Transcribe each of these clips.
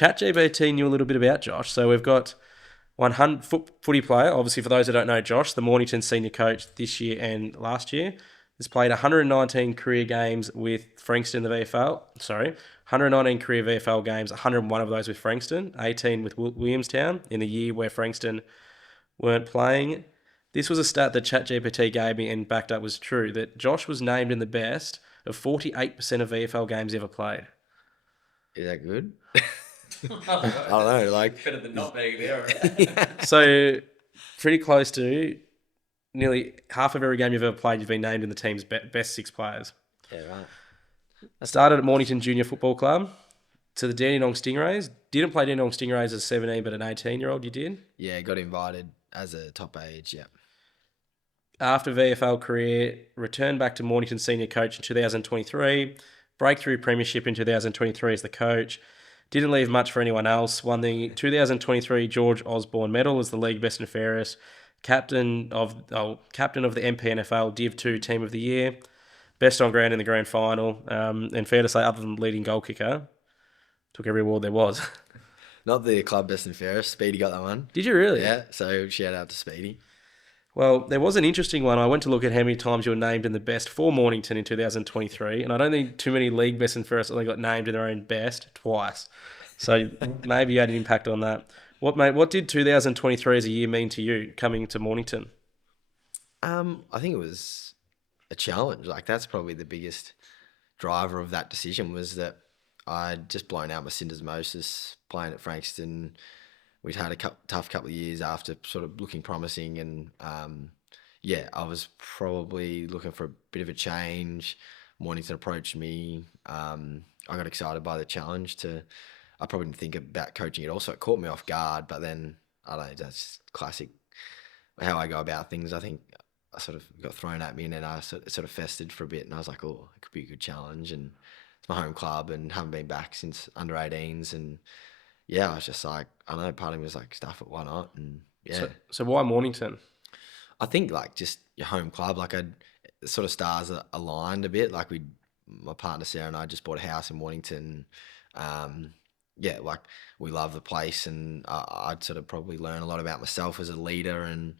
ChatGPT knew a little bit about Josh. So we've got 100 footy player. Obviously, for those who don't know Josh, the Mornington senior coach this year and last year, has played 119 career games with Frankston in the VFL. Sorry, 119 career VFL games, 101 of those with Frankston, 18 with Williamstown in the year where Frankston weren't playing. This was a stat that ChatGPT gave me and backed up was true, that Josh was named in the best of 48% of VFL games ever played. Is that good? I don't know. Like better than not being there. Right? yeah. So pretty close to nearly half of every game you've ever played, you've been named in the team's best 6 players. Yeah, right. I started at Mornington Junior Football Club to the Dandenong Stingrays. Didn't play Dandenong Stingrays as a 17, but an 18-year-old you did. Yeah, got invited as a top age, yeah. After VFL career, returned back to Mornington senior coach in 2023. Breakthrough premiership in 2023 as the coach. Didn't leave much for anyone else. Won the 2023 George Osborne Medal as the league best and fairest. Captain of the MPNFL Div 2 Team of the Year. Best on ground in the grand final. And fair to say, other than leading goal kicker, took every award there was. Not the club best and fairest. Speedy got that one. Did you really? Yeah, so shout out to Speedy. Well, there was an interesting one. I went to look at how many times you were named in the best for Mornington in 2023, and I don't think too many league best and fairest only got named in their own best twice. So maybe you had an impact on that. What did 2023 as a year mean to you coming to Mornington? I think it was a challenge. Like that's probably the biggest driver of that decision was that I'd just blown out my syndesmosis playing at Frankston. We'd had a tough couple of years after sort of looking promising and I was probably looking for a bit of a change. Mornington approached me. I got excited by the challenge I probably didn't think about coaching at all, so it caught me off guard, but then, I don't know, that's classic how I go about things. I think I sort of got thrown at me and then I sort of festered for a bit and I was like, oh, it could be a good challenge and it's my home club and haven't been back since under 18s and yeah, I was just like, I don't know, part of me was like, stuff it, why not? And yeah. So why Mornington? I think like just your home club, like sort of stars aligned a bit. Like my partner Sarah and I just bought a house in Mornington. Like we love the place and I'd sort of probably learn a lot about myself as a leader and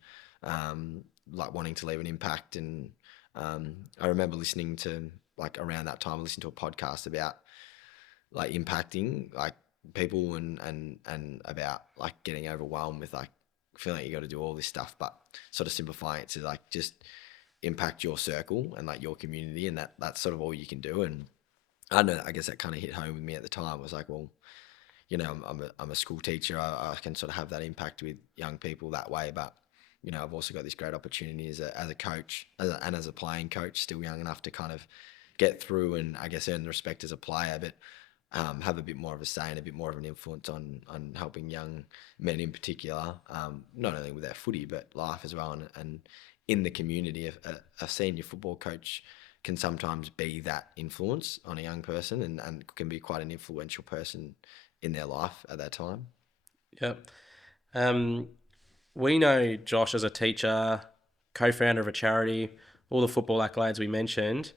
like wanting to leave an impact. And I remember listening to like around that time, I listened to a podcast about like impacting like people and about like getting overwhelmed with like feeling like you got to do all this stuff, but sort of simplifying it to like just impact your circle and like your community, and that's sort of all you can do. And I don't know, I guess that kind of hit home with me at the time. I was like, well, you know, I'm a school teacher. I can sort of have that impact with young people that way, but you know, I've also got this great opportunity as a coach and as a playing coach, still young enough to kind of get through and I guess earn the respect as a player, but have a bit more of a say and a bit more of an influence on helping young men in particular, not only with their footy but life as well. And in the community, a senior football coach can sometimes be that influence on a young person and can be quite an influential person in their life at that time. Yep. We know Josh as a teacher, co-founder of a charity, all the football accolades we mentioned.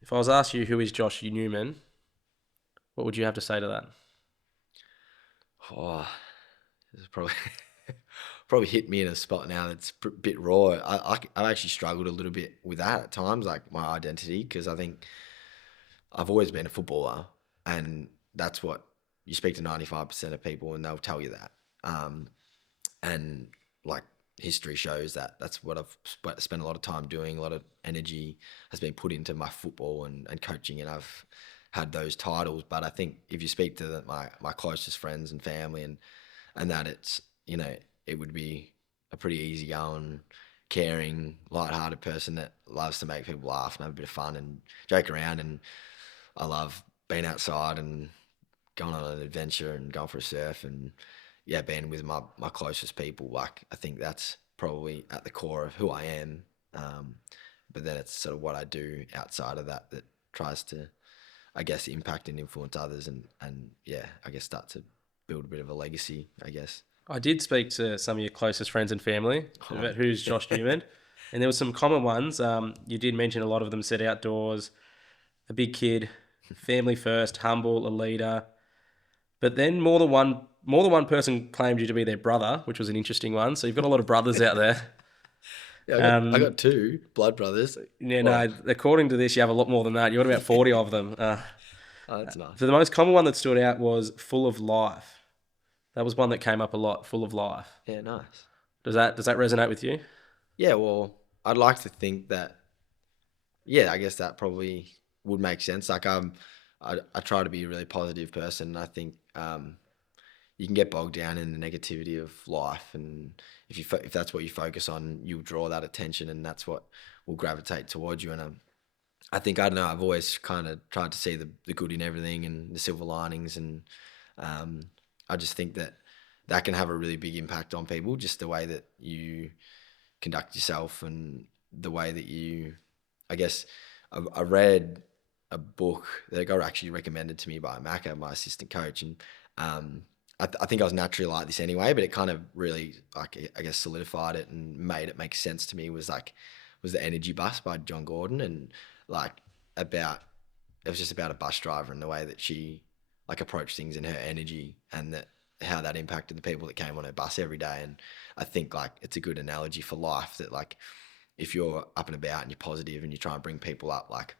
If I was asked you who is Josh Newman, what would you have to say to that? Oh, it's probably hit me in a spot now that's a bit raw. I've actually struggled a little bit with that at times, like my identity, because I think I've always been a footballer, and that's what you speak to 95% of people, and they'll tell you that. And like history shows that that's what I've spent a lot of time doing. A lot of energy has been put into my football and coaching, and I've had those titles. But I think if you speak to my closest friends and family and that, it's, you know, it would be a pretty easygoing, caring, light-hearted person that loves to make people laugh and have a bit of fun and joke around. And I love being outside and going on an adventure and going for a surf and being with my closest people. Like, I think that's probably at the core of who I am. But then it's sort of what I do outside of that tries to, I guess, impact and influence others and I guess start to build a bit of a legacy, I guess. I did speak to some of your closest friends and family about who's Josh Newman, and there were some common ones. You did mention a lot of them said outdoors, a big kid, family first, humble, a leader. But then more than one person claimed you to be their brother, which was an interesting one. So you've got a lot of brothers out there. Yeah, I Um, got two blood brothers. yeah, Well, no. According to this, you have a lot more than that. You got about 40 of them. oh, that's nice. So the most common one that stood out was full of life. That was one that came up a lot. Full of life. Yeah, nice. Does that resonate with you? Yeah, well, I'd like to think that. Yeah, I guess that probably would make sense. Like I try to be a really positive person. And I think you can get bogged down in the negativity of life, and if that's what you focus on, you'll draw that attention, and that's what will gravitate towards you. And I think I don't know. I've always kind of tried to see the good in everything and the silver linings, and um, I just think that that can have a really big impact on people. Just the way that you conduct yourself and the way that you, I guess, I read a book that got actually recommended to me by Macca, my assistant coach, and um, I think I was naturally like this anyway, but it kind of really, like, I guess, solidified it and made it make sense to me. Was the Energy Bus by John Gordon, and like about it was just about a bus driver and the way that she like approached things and her energy and that how that impacted the people that came on her bus every day. And I think like it's a good analogy for life that like if you're up and about and you're positive and you try and bring people up, like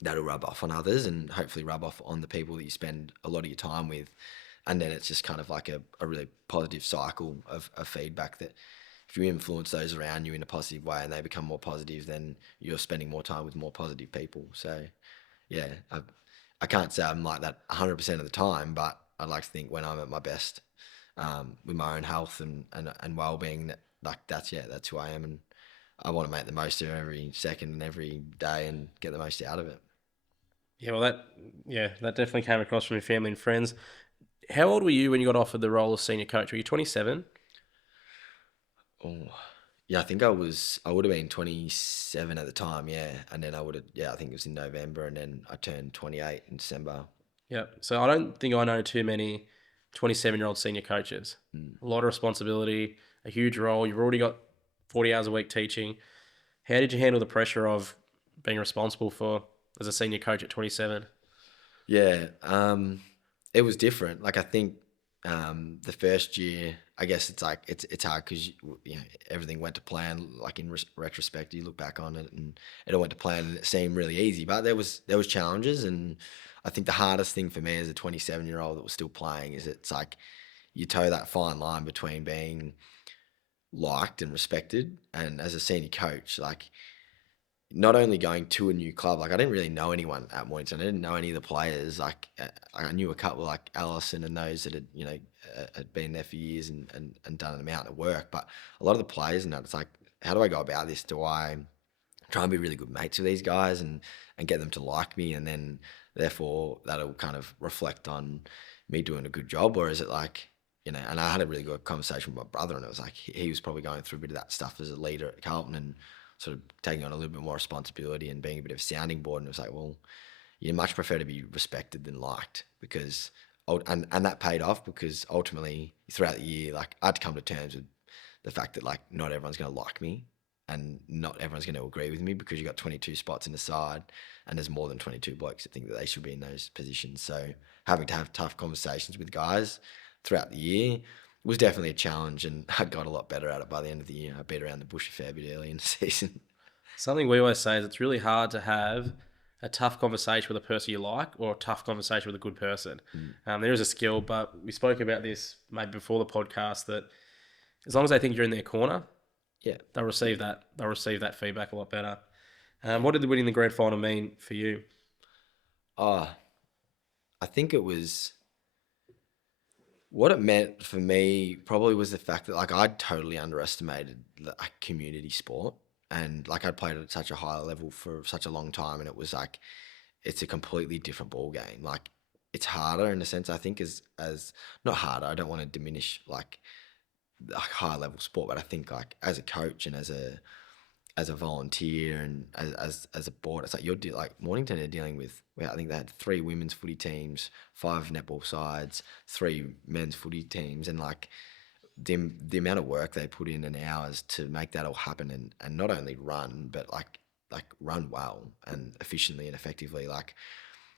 that'll rub off on others and hopefully rub off on the people that you spend a lot of your time with. And then it's just kind of like a really positive cycle of feedback that if you influence those around you in a positive way and they become more positive, then you're spending more time with more positive people. So yeah, I can't say I'm like that 100% of the time, but I like to think when I'm at my best with my own health and well-being, that like that's who I am, and I want to make the most of every second and every day and get the most out of it. Yeah, well, that definitely came across from your family and friends. How old were you when you got offered the role of senior coach? Were you 27? Oh, yeah, I think I would have been 27 at the time, yeah, and then I would have, yeah, I think it was in November, and then I turned 28 in December. Yeah. So I don't think I know too many 27-year-old senior coaches. Mm. A lot of responsibility, a huge role. You've already got 40 hours a week teaching. How did you handle the pressure of being responsible for as a senior coach at 27? Yeah, it was different. Like I think the first year, I guess it's like it's hard because you know everything went to plan. Like in retrospect, you look back on it and it all went to plan, and it seemed really easy. But there was challenges, and I think the hardest thing for me as a 27-year-old that was still playing is it's like you toe that fine line between being liked and respected, and as a senior coach, like not only going to a new club, like I didn't really know anyone at Mornington. I didn't know any of the players. Like I knew a couple like Allison and those that had, had been there for years and done an amount of work. But a lot of the players and that, it's like, how do I go about this? Do I try and be really good mates with these guys and get them to like me, and then therefore that'll kind of reflect on me doing a good job? Or is it like, and I had a really good conversation with my brother, and it was like he was probably going through a bit of that stuff as a leader at Carlton and sort of taking on a little bit more responsibility and being a bit of a sounding board. And it was like, well, you much prefer to be respected than liked, because and that paid off, because ultimately throughout the year, like I had to come to terms with the fact that like not everyone's going to like me and not everyone's going to agree with me, because you got 22 spots in the side and there's more than 22 blokes that think that they should be in those positions. So having to have tough conversations with guys throughout the year was definitely a challenge, and I got a lot better at it by the end of the year. I beat around the bush a fair bit early in the season. Something we always say is it's really hard to have a tough conversation with a person you like or a tough conversation with a good person. Mm. There is a skill, but we spoke about this maybe before the podcast that as long as they think you're in their corner, Yeah. they'll receive that. They'll receive that feedback a lot better. What did the winning the grand final mean for you? Oh, I think it was what it meant for me probably was the fact that like I'd totally underestimated like community sport, and like I'd played at such a high level for such a long time, and it was like it's a completely different ball game. Like it's harder in a sense, I think, as not harder. I don't want to diminish like high level sport, but I think like as a coach and as a volunteer and as a board, it's like like Mornington are dealing with. Well, I think they had 3 women's footy teams, 5 netball sides, 3 men's footy teams, and like the amount of work they put in and hours to make that all happen, and not only run but like run well and efficiently and effectively. Like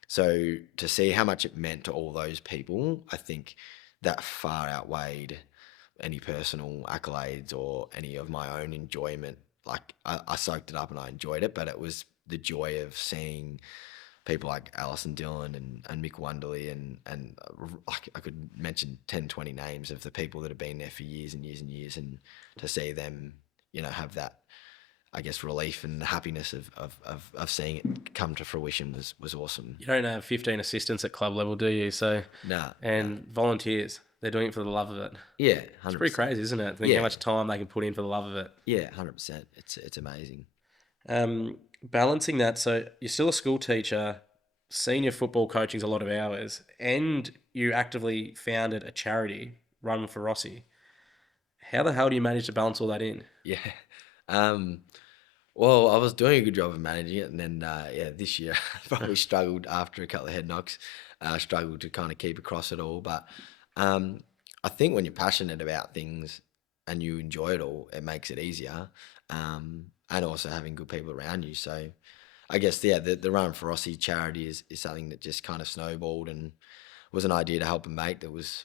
So to see how much it meant to all those people, I think that far outweighed any personal accolades or any of my own enjoyment. Like I soaked it up and I enjoyed it, but it was the joy of seeing people like Alison Dillon and Mick Wonderly and like I could mention 10, 20 names of the people that have been there for years and years and years, and to see them, have that, I guess, relief and happiness of seeing it come to fruition was awesome. You don't have 15 assistants at club level, do you? So, Nah, nah. and volunteers, they're doing it for the love of it. Yeah, It's hundred pretty percent. crazy, isn't it? Think how Yeah, much time they can put in for the love of it. yeah, 100%. It's amazing. Balancing that, so you're still a school teacher, senior football coaching's a lot of hours, and you actively founded a charity run for Rossi. How the hell do you manage to balance all that in? Yeah. Um, well, I was doing a good job of managing it, and then yeah, this year I probably struggled after a couple of head knocks. Struggled to kind of keep across it all, but I think when you're passionate about things and you enjoy it all, it makes it easier. And also having good people around you. So I guess yeah, the Run for Rossi charity is something that just kind of snowballed and was an idea to help a mate that was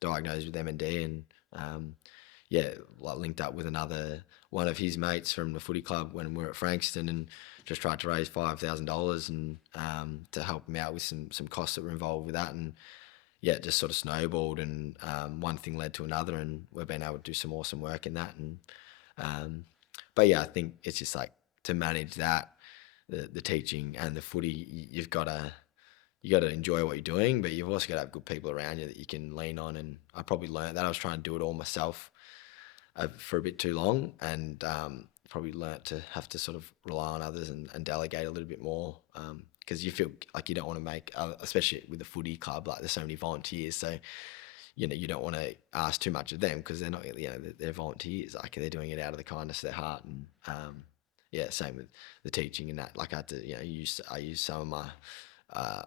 diagnosed with MND and yeah, like linked up with another one of his mates from the footy club when we were at Frankston and just tried to raise $5,000 and to help him out with some costs that were involved with that, and yeah, it just sort of snowballed and one thing led to another, and we've been able to do some awesome work in that. And um, but yeah, I think it's just like to manage that, the teaching and the footy, you got to enjoy what you're doing, but you've also got to have good people around you that you can lean on. And I probably learned that I was trying to do it all myself for a bit too long, and probably learnt to have to sort of rely on others and delegate a little bit more, because you feel like you don't want to make, especially with the footy club, like there's so many volunteers, so you don't want to ask too much of them because they're not, they're volunteers, like they're doing it out of the kindness of their heart. And yeah, same with the teaching and that. Like I had to, I use some of my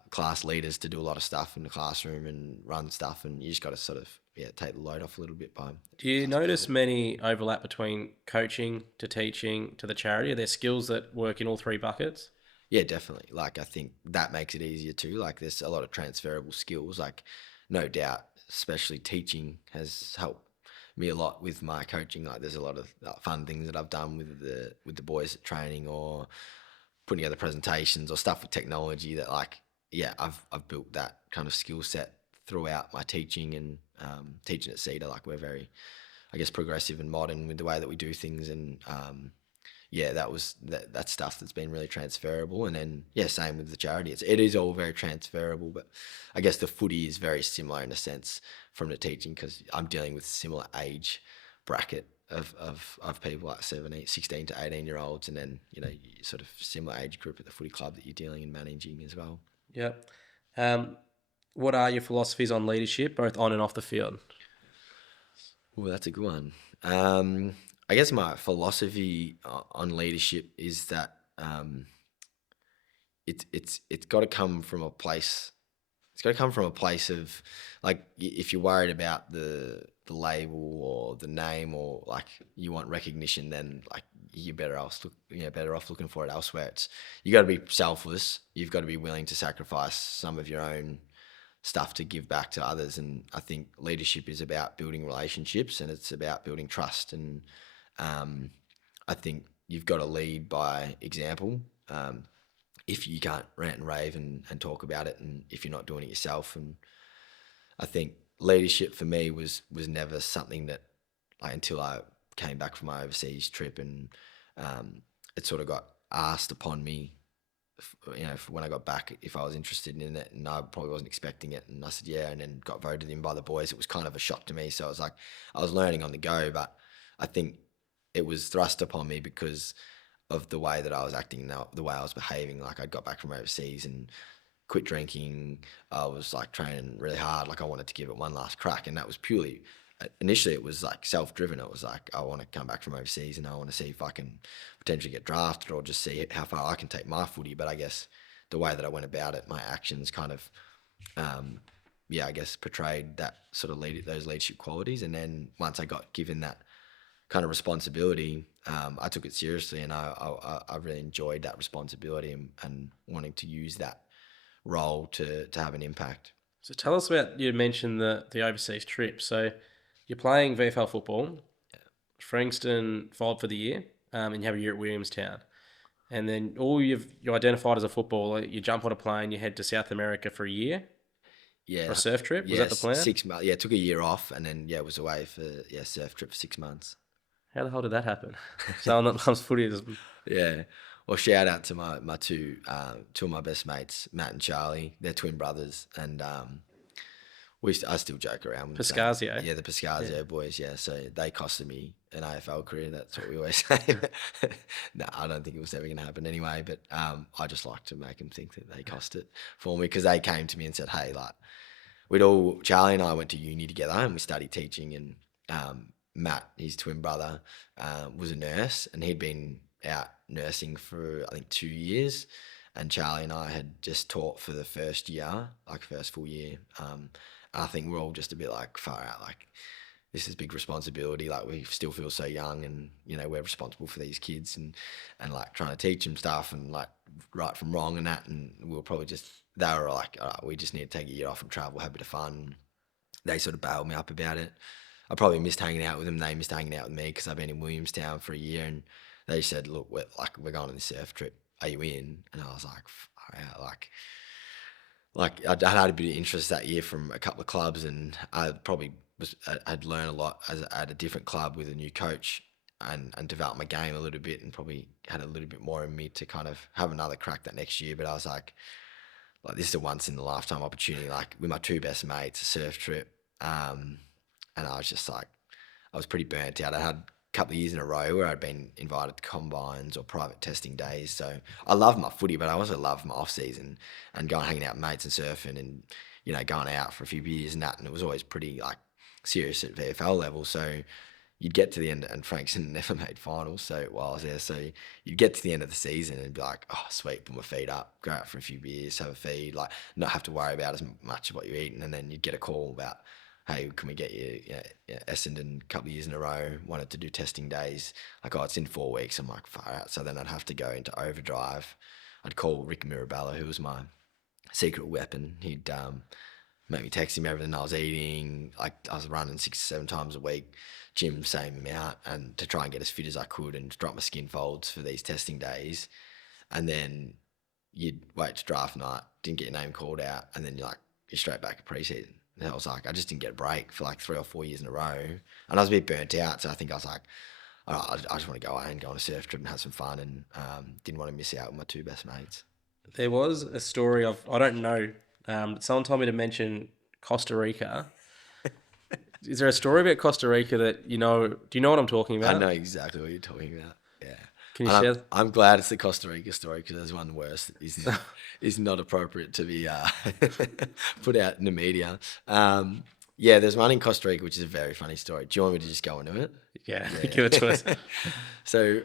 class leaders to do a lot of stuff in the classroom and run stuff, and you just got to sort of take the load off a little bit by Do you asking notice people. many overlap between coaching to teaching to the charity? Are there skills that work in all three buckets? Yeah, definitely. Like I think that makes it easier too. Like there's a lot of transferable skills. Like no doubt, especially teaching has helped me a lot with my coaching. Like there's a lot of fun things that I've done with the boys at training or putting together presentations or stuff with technology that like yeah, I've built that kind of skill set throughout my teaching and teaching at Cedar. Like we're very, I guess, progressive and modern with the way that we do things, and yeah, that's stuff that's been really transferable. And then yeah, same with the charity. It is all very transferable, but I guess the footy is very similar in a sense from the teaching because I'm dealing with similar age bracket of people like 17, 16 to 18-year-olds, and then sort of similar age group at the footy club that you're dealing and managing as well. Yep. Um, what are your philosophies on leadership, both on and off the field? Oh, that's a good one. I guess my philosophy on leadership is that it's got to come from a place. It's got to come from a place of like if you're worried about the label or the name or like you want recognition, then like you're better off looking for it elsewhere. You got to be selfless. You've got to be willing to sacrifice some of your own stuff to give back to others. And I think leadership is about building relationships and it's about building trust. And I think you've got to lead by example. If you can't rant and rave and talk about it, and if you're not doing it yourself. And I think leadership for me was never something that like until I came back from my overseas trip, and it sort of got asked upon me, for when I got back if I was interested in it, and I probably wasn't expecting it, and I said yeah, and then got voted in by the boys. It was kind of a shock to me, so it was like I was learning on the go, but I think it was thrust upon me because of the way that I was acting, the way I was behaving. Like I got back from overseas and quit drinking. I was like training really hard. Like I wanted to give it one last crack, and that was purely. Initially, it was like self-driven. It was like I want to come back from overseas and I want to see if I can potentially get drafted or just see how far I can take my footy. But I guess the way that I went about it, my actions kind of, yeah, I guess portrayed that sort of those leadership qualities. And then once I got given that kind of responsibility, I took it seriously, and I really enjoyed that responsibility and wanting to use that role to have an impact. So tell us about, you mentioned the overseas trip. So you're playing VFL football, Frankston followed for the year, and you have a year at Williamstown. And then you identified as a footballer, you jump on a plane, you head to South America for a year for a Yeah, surf trip. Was that the yes, plan? 6 months. Yeah, took a year off, and then yeah, was away for surf trip for 6 months. How the hell did that happen? Someone that loves footy is Yeah. Well, shout out to my two of my best mates, Matt and Charlie. They're twin brothers, and I still joke around with saying, Piscasio. yeah, the Yeah. Piscasio boys. Yeah, so they costed me an AFL career. That's what we always say. No, I don't think it was ever going to happen anyway. But I just like to make them think that they cost it for me, because they came to me and said, "Hey, like Charlie and I went to uni together and we studied teaching, and Matt, his twin brother, was a nurse, and he'd been out nursing for I think 2 years, and Charlie and I had just taught for the first year, like first full year. I think we're all just a bit like far out, like this is big responsibility. Like we still feel so young, and we're responsible for these kids, and like trying to teach them stuff and like right from wrong and that. And we'll probably just they were like, all right, we just need to take a year off and travel, have a bit of fun. They sort of bailed me up about it. I probably missed hanging out with them. They missed hanging out with me because I've been in Williamstown for a year, and they said, look, we're going on this surf trip. Are you in? And I was like, far out, I'd had a bit of interest that year from a couple of clubs, and I'd learned a lot at a different club with a new coach, and developed my game a little bit, and probably had a little bit more in me to kind of have another crack that next year. But I was like this is a once in a lifetime opportunity, like with my two best mates, a surf trip. And I was just like, I was pretty burnt out. I had a couple of years in a row where I'd been invited to combines or private testing days. So I love my footy, but I also love my off season and going hanging out with mates and surfing, and going out for a few beers and that. And it was always pretty like serious at VFL level. So you'd get to the end, and Frankston never made finals. So while I was there, so you'd get to the end of the season and be like, oh sweet, put my feet up, go out for a few beers, have a feed, like not have to worry about as much of what you're eating. And then you'd get a call about, hey, can we get you, Essendon a couple of years in a row, wanted to do testing days. Like, oh, it's in 4 weeks. I'm like, far out. So then I'd have to go into overdrive. I'd call Rick Mirabella, who was my secret weapon. He'd make me text him everything I was eating. Like, I was running 6 or 7 times a week, gym same amount, and to try and get as fit as I could and drop my skin folds for these testing days. And then you'd wait to draft night, didn't get your name called out, and then you're straight back to preseason. And I was like, I just didn't get a break for like 3 or 4 years in a row. And I was a bit burnt out. So I think I was like, all right, I just want to go away and go on a surf trip and have some fun, and didn't want to miss out with my two best mates. There was a story of, I don't know, someone told me to mention Costa Rica. Is there a story about Costa Rica that you know? Do you know what I'm talking I about? know exactly what you're talking about. Yeah. Can you And share? I'm glad it's the Costa Rica story, because there's one worse that is not appropriate to be put out in the media. Yeah, there's one in Costa Rica, which is a very funny story. Do you want me to just go into it? Yeah, Yeah. give it to us. So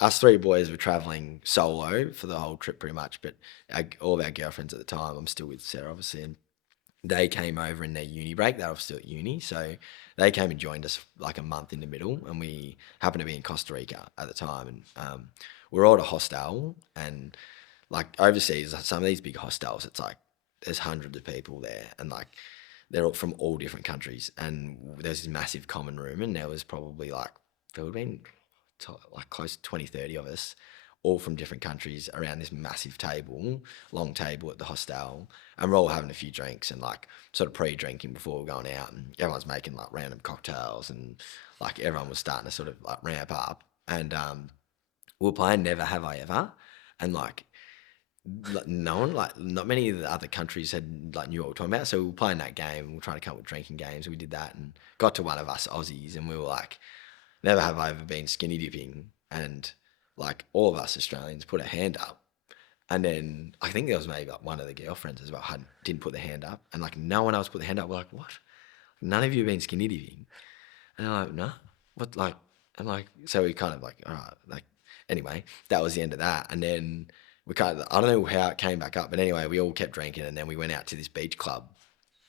us three boys were traveling solo for the whole trip pretty much, but all of our girlfriends at the time, I'm still with Sarah obviously, and they came over in their uni break. They were still at uni, so they came and joined us like a month in the middle, and we happened to be in Costa Rica at the time, and we're all at a hostel, and like overseas, some of these big hostels, it's like there's hundreds of people there, and like they're all from all different countries, and there's this massive common room, and there was probably like there would have been like close to 20, 30 of us, all from different countries around this massive table, long table at the hostel, and we're all having a few drinks and like sort of pre-drinking before we're going out, and everyone's making like random cocktails, and like everyone was starting to sort of like ramp up, and we were playing Never Have I Ever, and like no one, like not many of the other countries had like knew what we were talking about, so we were playing that game and we were trying to come up with drinking games. We did that and got to one of us Aussies, and we were like, never have I ever been skinny dipping, and like all of us Australians put a hand up, and then I think there was maybe like one of the girlfriends as well didn't put the hand up, and like no one else put the hand up. We're like, what? None of you have been skinny dipping? And I'm like, no. What? Like, I'm like, so we kind of like, all right, like, anyway, that was the end of that. And then we kind of, I don't know how it came back up, but anyway, we all kept drinking, and then we went out to this beach club,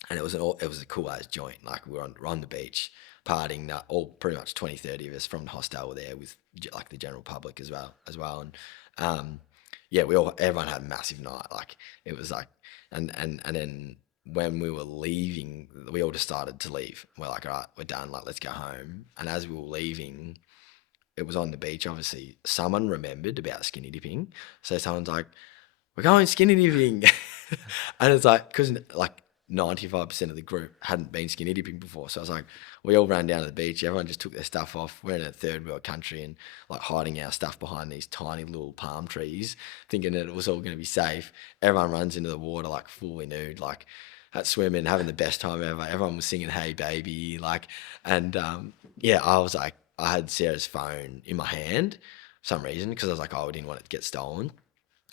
and it was a cool ass joint. Like we were on the beach partying, all pretty much 20, 30 of us from the hostel were there with like the general public as well. And yeah, everyone had a massive night. Like it was like, and then when we were leaving, we all just started to leave. We're like, all right, we're done. Like, let's go home. And as we were leaving, it was on the beach. Obviously, someone remembered about skinny dipping, so someone's like, we're going skinny dipping. And it's like, because like 95% of the group hadn't been skinny dipping before. So I was like, we all ran down to the beach. Everyone just took their stuff off. We're in a third world country and like hiding our stuff behind these tiny little palm trees, thinking that it was all going to be safe. Everyone runs into the water like fully nude, like at swimming, having the best time ever. Everyone was singing "Hey Baby," like, and yeah, I was like, I had Sarah's phone in my hand for some reason because I was like, oh, I didn't want it to get stolen.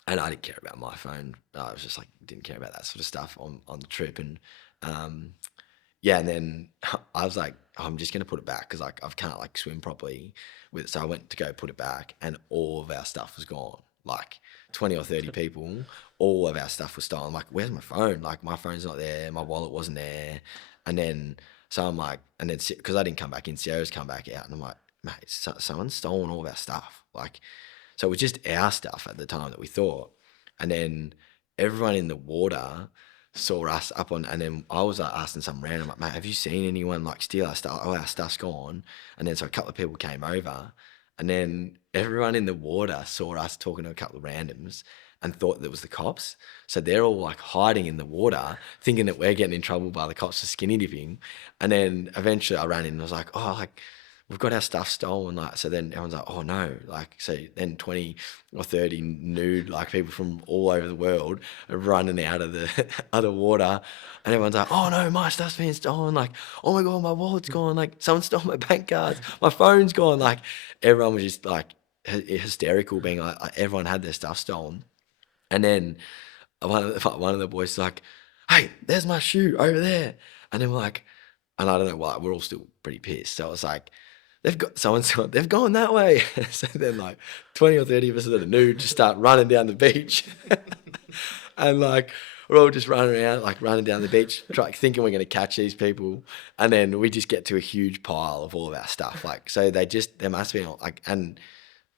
And I didn't care about my phone. I was just like, didn't care about that sort of stuff on the trip. And um, yeah, and then I was like, I'm just gonna put it back because like I can't like swim properly with it. So I went to go put it back, and all of our stuff was gone. Like 20 or 30 people, all of our stuff was stolen. I'm like, where's my phone? Like my phone's not there. My wallet wasn't there. And then so I'm like, and then because I didn't come back in, Sierra's come back out, and I'm like, mate, someone's stolen all of our stuff. Like, so it was just our stuff at the time that we thought. And then everyone in the water saw us up on, and then I was like asking some random, like, mate, have you seen anyone like steal our stuff? Oh, our stuff's gone. And then so a couple of people came over, and then everyone in the water saw us talking to a couple of randoms and thought that it was the cops. So they're all like hiding in the water, thinking that we're getting in trouble by the cops for skinny dipping. And then eventually I ran in and I was like, oh, like, we've got our stuff stolen. Like, so then everyone's like, oh no. Like, so then 20 or 30 nude, like people from all over the world are running out of the other water. And everyone's like, oh no, my stuff's been stolen. Like, oh my God, my wallet's gone. Like, someone stole my bank cards. My phone's gone. Like, everyone was just like hysterical, being like everyone had their stuff stolen. And then one of the boys is like, hey, there's my shoe over there. And then we're like, and I don't know why, we're all still pretty pissed. So I was like, they've gone that way. So then like 20 or 30 of us that are nude just start running down the beach. And like we're all just running around, like running down the beach, thinking we're gonna catch these people. And then we just get to a huge pile of all of our stuff. Like so there must have been like, and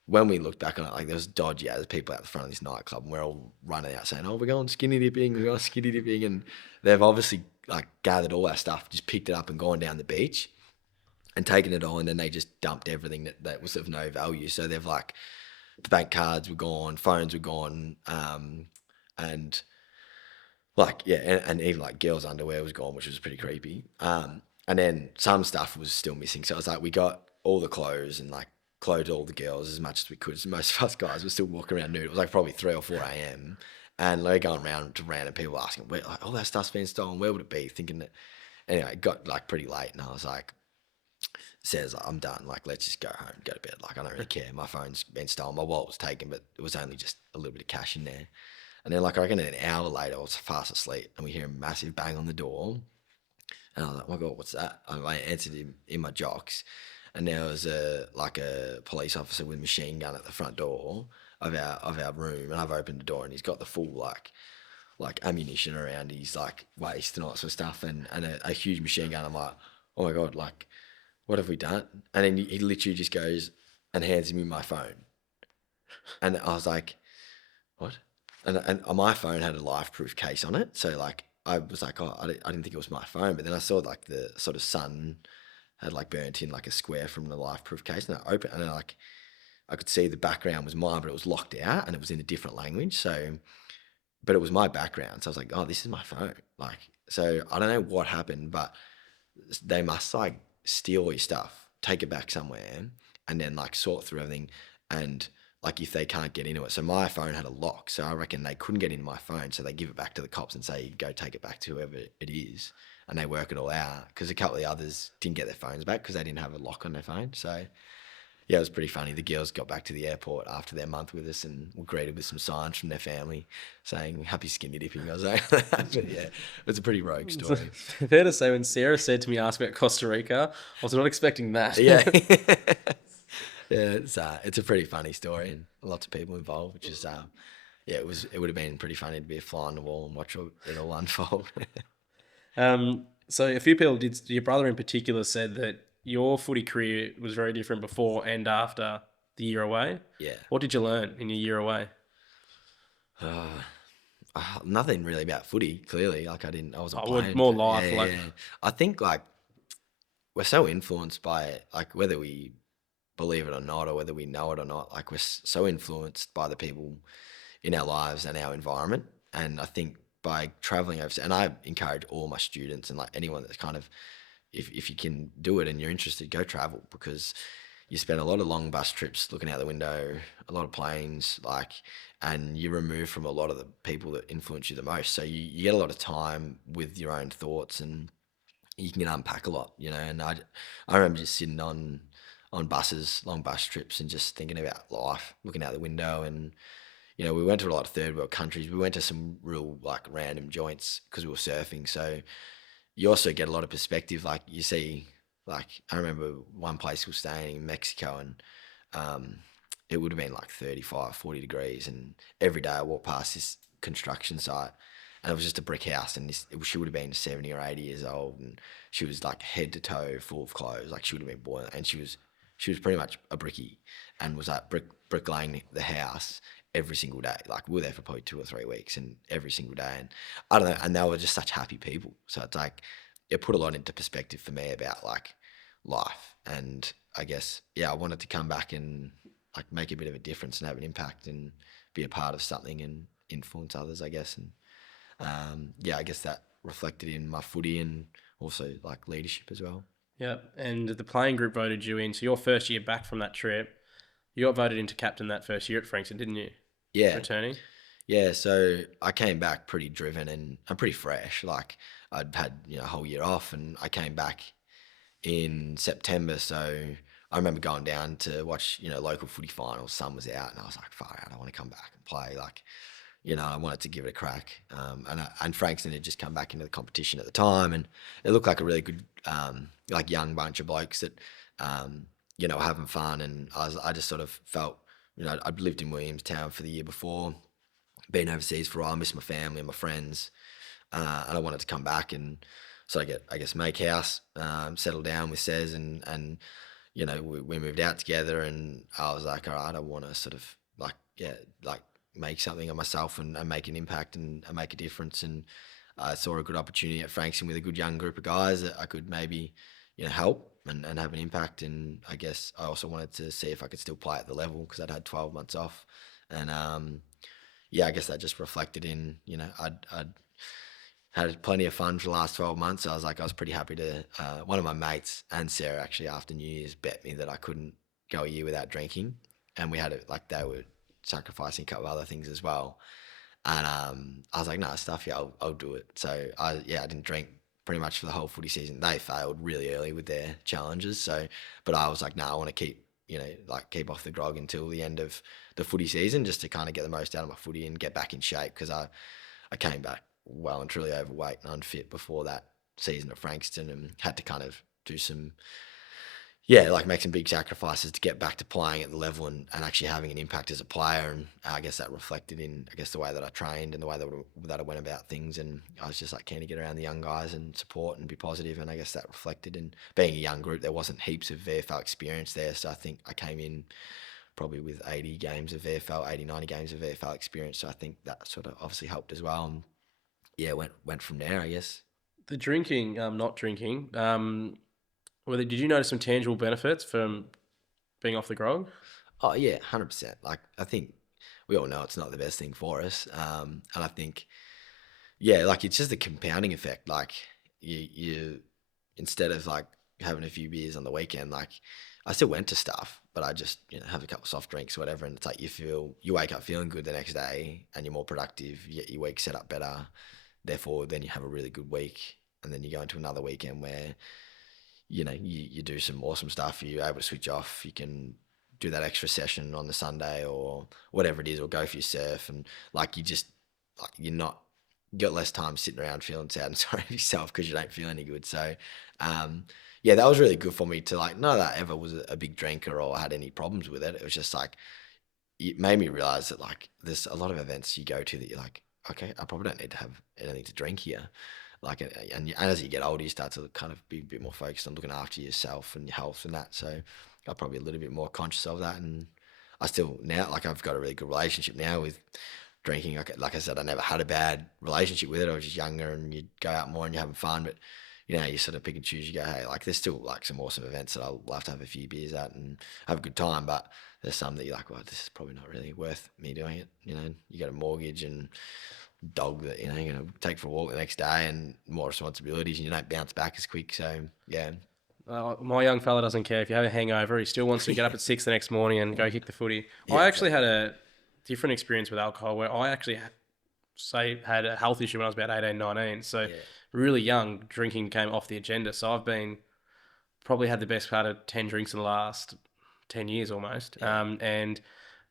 when we looked back on it, like there was dodgy as people out the front of this nightclub, and we're all running out saying, "Oh, we're going skinny dipping, we're going skinny dipping," and they've obviously like gathered all our stuff, just picked it up and gone down the beach and taken it all, and then they just dumped everything that was of no value. So they've like the bank cards were gone, phones were gone, and like yeah, and even like girls' underwear was gone, which was pretty creepy. And then some stuff was still missing. So it was like we got all the clothes and like clothed all the girls as much as we could. So most of us guys were still walking around nude. It was like probably 3 or 4 a.m. And like going around to random people asking, where like all that stuff's been stolen, where would it be? Thinking that anyway, it got like pretty late and I was like, says I'm done, like let's just go home, go to bed. Like I don't really care. My phone's been stolen, my wallet was taken, but it was only just a little bit of cash in there. And then like I reckon an hour later I was fast asleep and we hear a massive bang on the door. And I was like, oh my God, what's that? I answered him in my jocks, and there was a police officer with a machine gun at the front door of our room, and I've opened the door, and he's got the full like ammunition around his like waist and all that sort of stuff, and a huge machine gun. I'm like, oh my God, like what have we done? And then he literally just goes and hands me my phone, and I was like, what? And my phone had a life-proof case on it, so like I was like, oh, I didn't think it was my phone, but then I saw like the sort of sun had like burnt in like a square from the life-proof case, and I opened and I could see the background was mine, but it was locked out and it was in a different language. So, but it was my background, so I was like, oh, this is my phone. Like, so I don't know what happened, but they must like steal all your stuff, take it back somewhere, and then like sort through everything. And like if they can't get into it, so my phone had a lock, so I reckon they couldn't get into my phone, so they give it back to the cops and say go take it back to whoever it is, and they work it all out. Because a couple of the others didn't get their phones back because they didn't have a lock on their phone. So yeah, it was pretty funny. The girls got back to the airport after their month with us and were greeted with some signs from their family saying happy skinny dipping. I was like, but yeah, it was a pretty rogue story. Fair to say, when Sarah said to me, ask about Costa Rica, I was not expecting that. Yeah. Yeah, it's a pretty funny story and lots of people involved, which is yeah, it would have been pretty funny to be a fly on the wall and watch it all unfold. So a few people did. Your brother in particular said that your footy career was very different before and after the year away. Yeah. What did you learn in your year away? Uh, Nothing really about footy. Clearly, like I wasn't I would playing. more Yeah, life, yeah, like, yeah. I think like we're so influenced by like whether we believe it or not, or whether we know it or not. Like we're so influenced by the people in our lives and our environment. And I think by traveling overseas, and I encourage all my students and like anyone that's kind of, if you can do it and you're interested, go travel because you spend a lot of long bus trips looking out the window, a lot of planes, like, and you're removed from a lot of the people that influence you the most. So you get a lot of time with your own thoughts and you can unpack a lot, And I remember just sitting on buses, long bus trips, and just thinking about life, looking out the window, and we went to a lot of third world countries. We went to some real like random joints because we were surfing. So you also get a lot of perspective. Like you see, like I remember one place we were staying in Mexico, and um, it would have been like 35, 40 degrees, and every day I walked past this construction site, and it was just a brick house, and she would have been 70 or 80 years old, and she was like head to toe full of clothes, like she would have been boiling, and she was pretty much a brickie, and was like bricklaying the house every single day. Like we were there for probably 2 or 3 weeks, and every single day, and I don't know, and they were just such happy people. So it's like it put a lot into perspective for me about like life, and I guess I wanted to come back and like make a bit of a difference and have an impact and be a part of something and influence others, I guess. And I guess that reflected in my footy and also like leadership as well. yeah. And the playing group voted you in. So your first year back from that trip, you got voted into captain that first year at Frankston, didn't you? Yeah, Returning. yeah. So I came back pretty driven and I'm pretty fresh. Like I'd had a whole year off, and I came back in September. So I remember going down to watch local footy finals. Sun was out, and I was like, far out. I want to come back and play. Like I wanted to give it a crack. And Frankston had just come back into the competition at the time, and it looked like a really good, like young bunch of blokes that, were having fun. And I just sort of felt, I'd lived in Williamstown for the year before, been overseas for a while, I missed my family and my friends, and I wanted to come back and sort of I guess, make house, settle down with Sez, and we moved out together, and I was like, all right, I want to sort of like, like make something of myself and make an impact and make a difference. And I saw a good opportunity at Frankston with a good young group of guys that I could maybe, help and have an impact. And I guess I also wanted to see if I could still play at the level because I'd had 12 months off. And I guess that just reflected in, I'd had plenty of fun for the last 12 months. So I was pretty happy to. One of my mates and Sarah actually after New Year's bet me that I couldn't go a year without drinking, and we had it like they were sacrificing a couple of other things as well. And I was like, no, stuff, yeah, I'll do it. So I didn't drink pretty much for the whole footy season. They failed really early with their challenges. So, but I was like, no, I want to keep off the grog until the end of the footy season just to kind of get the most out of my footy and get back in shape because I came back well and truly overweight and unfit before that season at Frankston and had to kind of do some, like make some big sacrifices to get back to playing at the level and actually having an impact as a player. And I guess that reflected in, I guess, the way that I trained and the way that I went about things. And I was just like keen to get around the young guys and support and be positive. And I guess that reflected in being a young group. There wasn't heaps of VFL experience there. So I think I came in probably with 80 games of VFL, 80, 90 games of VFL experience. So I think that sort of obviously helped as well. And went from there, I guess. The drinking, not drinking, did you notice some tangible benefits from being off the grog? Oh yeah, 100%. Like I think we all know it's not the best thing for us, and I think like it's just a compounding effect. Like you instead of like having a few beers on the weekend, like I still went to stuff, but I just have a couple of soft drinks or whatever, and it's like you wake up feeling good the next day, and you're more productive. You get your week set up better. Therefore, then you have a really good week, and then you go into another weekend where you do some awesome stuff. You're able to switch off. You can do that extra session on the Sunday or whatever it is, or go for your surf, and like you just like you got less time sitting around feeling sad and sorry for yourself because you don't feel any good. So, um, that was really good for me to like. None of that ever was a big drinker or had any problems with it. It was just like it made me realize that like there's a lot of events you go to that you're like, okay, I probably don't need to have anything to drink here. Like, and as you get older, you start to kind of be a bit more focused on looking after yourself and your health and that. So I'm probably a little bit more conscious of that. And I still now, like, I've got a really good relationship now with drinking. Like I said, I never had a bad relationship with it. I was just younger, and you'd go out more and you're having fun. But you sort of pick and choose. You go, hey, like there's still like some awesome events that I'll love to have a few beers at and have a good time. But there's some that you're like, well, this is probably not really worth me doing it. You got a mortgage and dog that you're going to take for a walk the next day, and more responsibilities, and you don't bounce back as quick. So yeah, My young fella doesn't care if you have a hangover. He still wants to get up at 6 the next morning and go kick the footy. yeah, I actually exactly. had a different experience with alcohol where I actually had a health issue when I was about 18, 19. So Yeah, really young, drinking came off the agenda. So I've been probably had the best part of 10 drinks in the last 10 years almost. yeah, And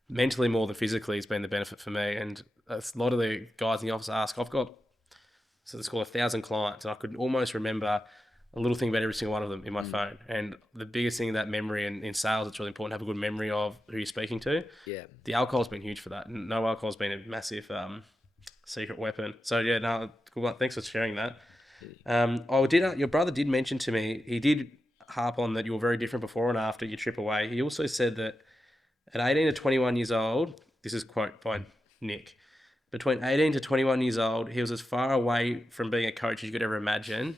mentally more than physically has been the benefit for me. And a lot of the guys in the office ask, I've got, so it's called 1,000 clients, and I could almost remember a little thing about every single one of them in my phone. And the biggest thing in that memory, and in sales, it's really important to have a good memory of who you're speaking to. yeah. The alcohol's been huge for that. No alcohol's been a massive secret weapon. So yeah, no, good one. Thanks for sharing that. Your brother did mention to me, he did harp on that you were very different before and after your trip away. He also said that at 18 to 21 years old, this is a quote by Nick, between 18 to 21 years old, he was as far away from being a coach as you could ever imagine.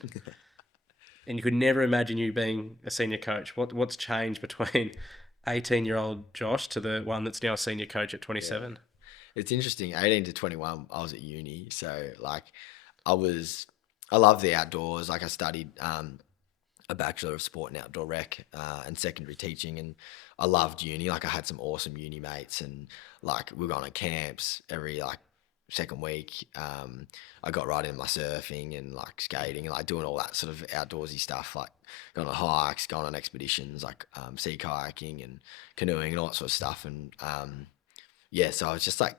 And you could never imagine you being a senior coach. What's changed between 18-year-old Josh to the one that's now a senior coach at Yeah. 27? It's interesting. 18 to 21, I was at uni, so like I was, I love the outdoors. Like I studied a Bachelor of Sport and Outdoor Rec and secondary teaching. And I loved uni. Like I had some awesome uni mates, and like we were going on camps every like second week. I got right into my surfing and like skating and like doing all that sort of outdoorsy stuff, like going on hikes, going on expeditions, like sea kayaking and canoeing and all that sort of stuff. And yeah, so I was just like,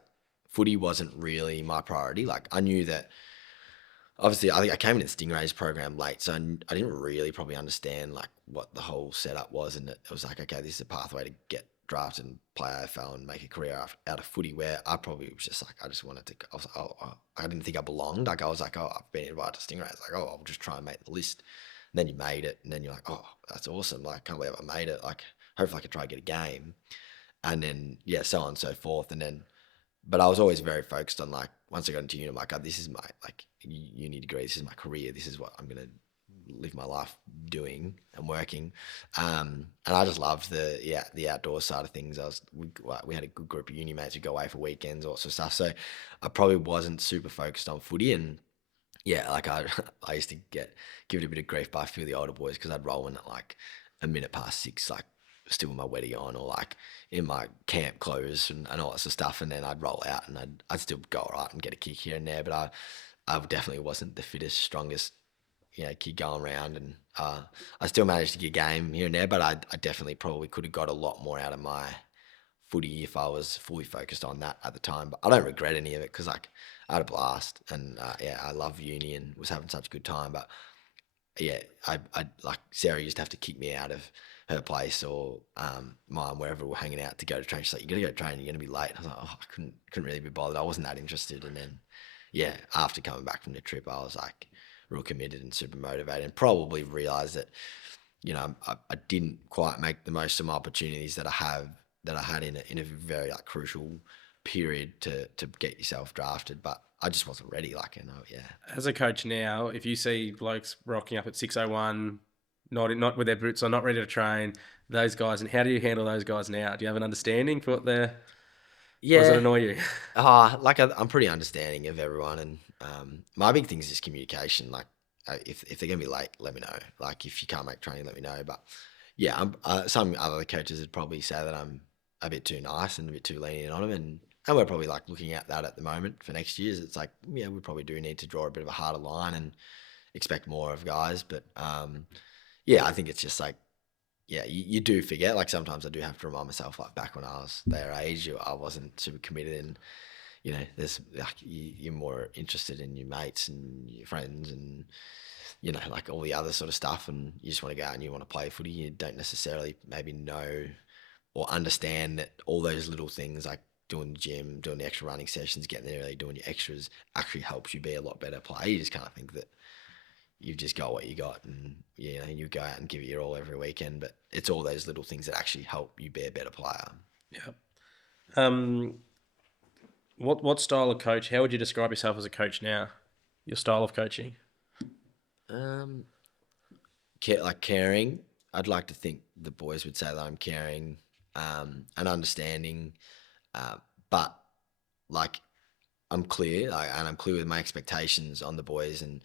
footy wasn't really my priority. Like I knew that obviously I think I came into the Stingrays program late, so I didn't really probably understand like what the whole setup was, and it was like, okay, this is a pathway to get drafted and play AFL and make a career out of footy. Where I probably was just like, I just wanted to. I was, I didn't think I belonged. Like I was like, oh, I've been invited to Stingrays. Like, oh, I'll just try and make the list. And then you made it, and then you're like, oh, that's awesome. Like, can't believe I made it. Like, hopefully I could try and get a game, and then yeah, so on and so forth, and then but I was always very focused on like once I got into uni, I'm like, oh, this is my like uni degree. This is my career. This is what I'm gonna live my life doing and working. And I just loved the outdoor side of things. We had a good group of uni mates who go away for weekends, all sorts of stuff. So I probably wasn't super focused on footy. And yeah, like I used to give it a bit of grief by a few of the older boys because I'd roll in at like a minute past 6, like still with my weddy on or like in my camp clothes and all that sort of stuff. And then I'd roll out and I'd still go all right and get a kick here and there. But I definitely wasn't the fittest, strongest, kid going around. And I still managed to get a game here and there, but I definitely probably could have got a lot more out of my footy if I was fully focused on that at the time. But I don't regret any of it because like I had a blast and yeah, I love uni and was having such a good time. But yeah, I like Sarah used to have to kick me out of her place or mine wherever we we're hanging out to go to train. She's like, "You gotta go to train. You're gonna be late." I was like, "Oh, I couldn't really be bothered. I wasn't that interested." And then yeah, after coming back from the trip, I was like real committed and super motivated, and probably realized that I didn't quite make the most of my opportunities that I had in a very like crucial period to get yourself drafted, but I just wasn't ready. Like yeah. As a coach now, if you see blokes rocking up at 6:01, not with their boots on, not ready to train, those guys, and how do you handle those guys now? Do you have an understanding for what they're, or does it Yeah, annoy you? like I'm pretty understanding of everyone, and my big thing is just communication. Like, if they're gonna be late, let me know. Like, if you can't make training, let me know. But yeah, some other coaches would probably say that I'm a bit too nice and a bit too lenient on them, and we're probably like looking at that at the moment for next year's. It's like, yeah, we probably do need to draw a bit of a harder line and expect more of guys. But yeah, I think it's just like yeah, you do forget. Like sometimes I do have to remind myself, like back when I was their age, I wasn't super committed, and there's like you're more interested in your mates and your friends, and like all the other sort of stuff, and you just want to go out and you want to play footy. You don't necessarily maybe know or understand that all those little things like doing the gym, doing the extra running sessions, getting there early, doing your extras actually helps you be a lot better player. You just kind of think that you've just got what you got, and you go out and give it your all every weekend, but it's all those little things that actually help you be a better player. Yeah. Um, What style of coach? How would you describe yourself as a coach now? Your style of coaching? Um, like caring. I'd like to think the boys would say that I'm caring, and understanding, uh, but like I'm clear, and I'm clear with my expectations on the boys, and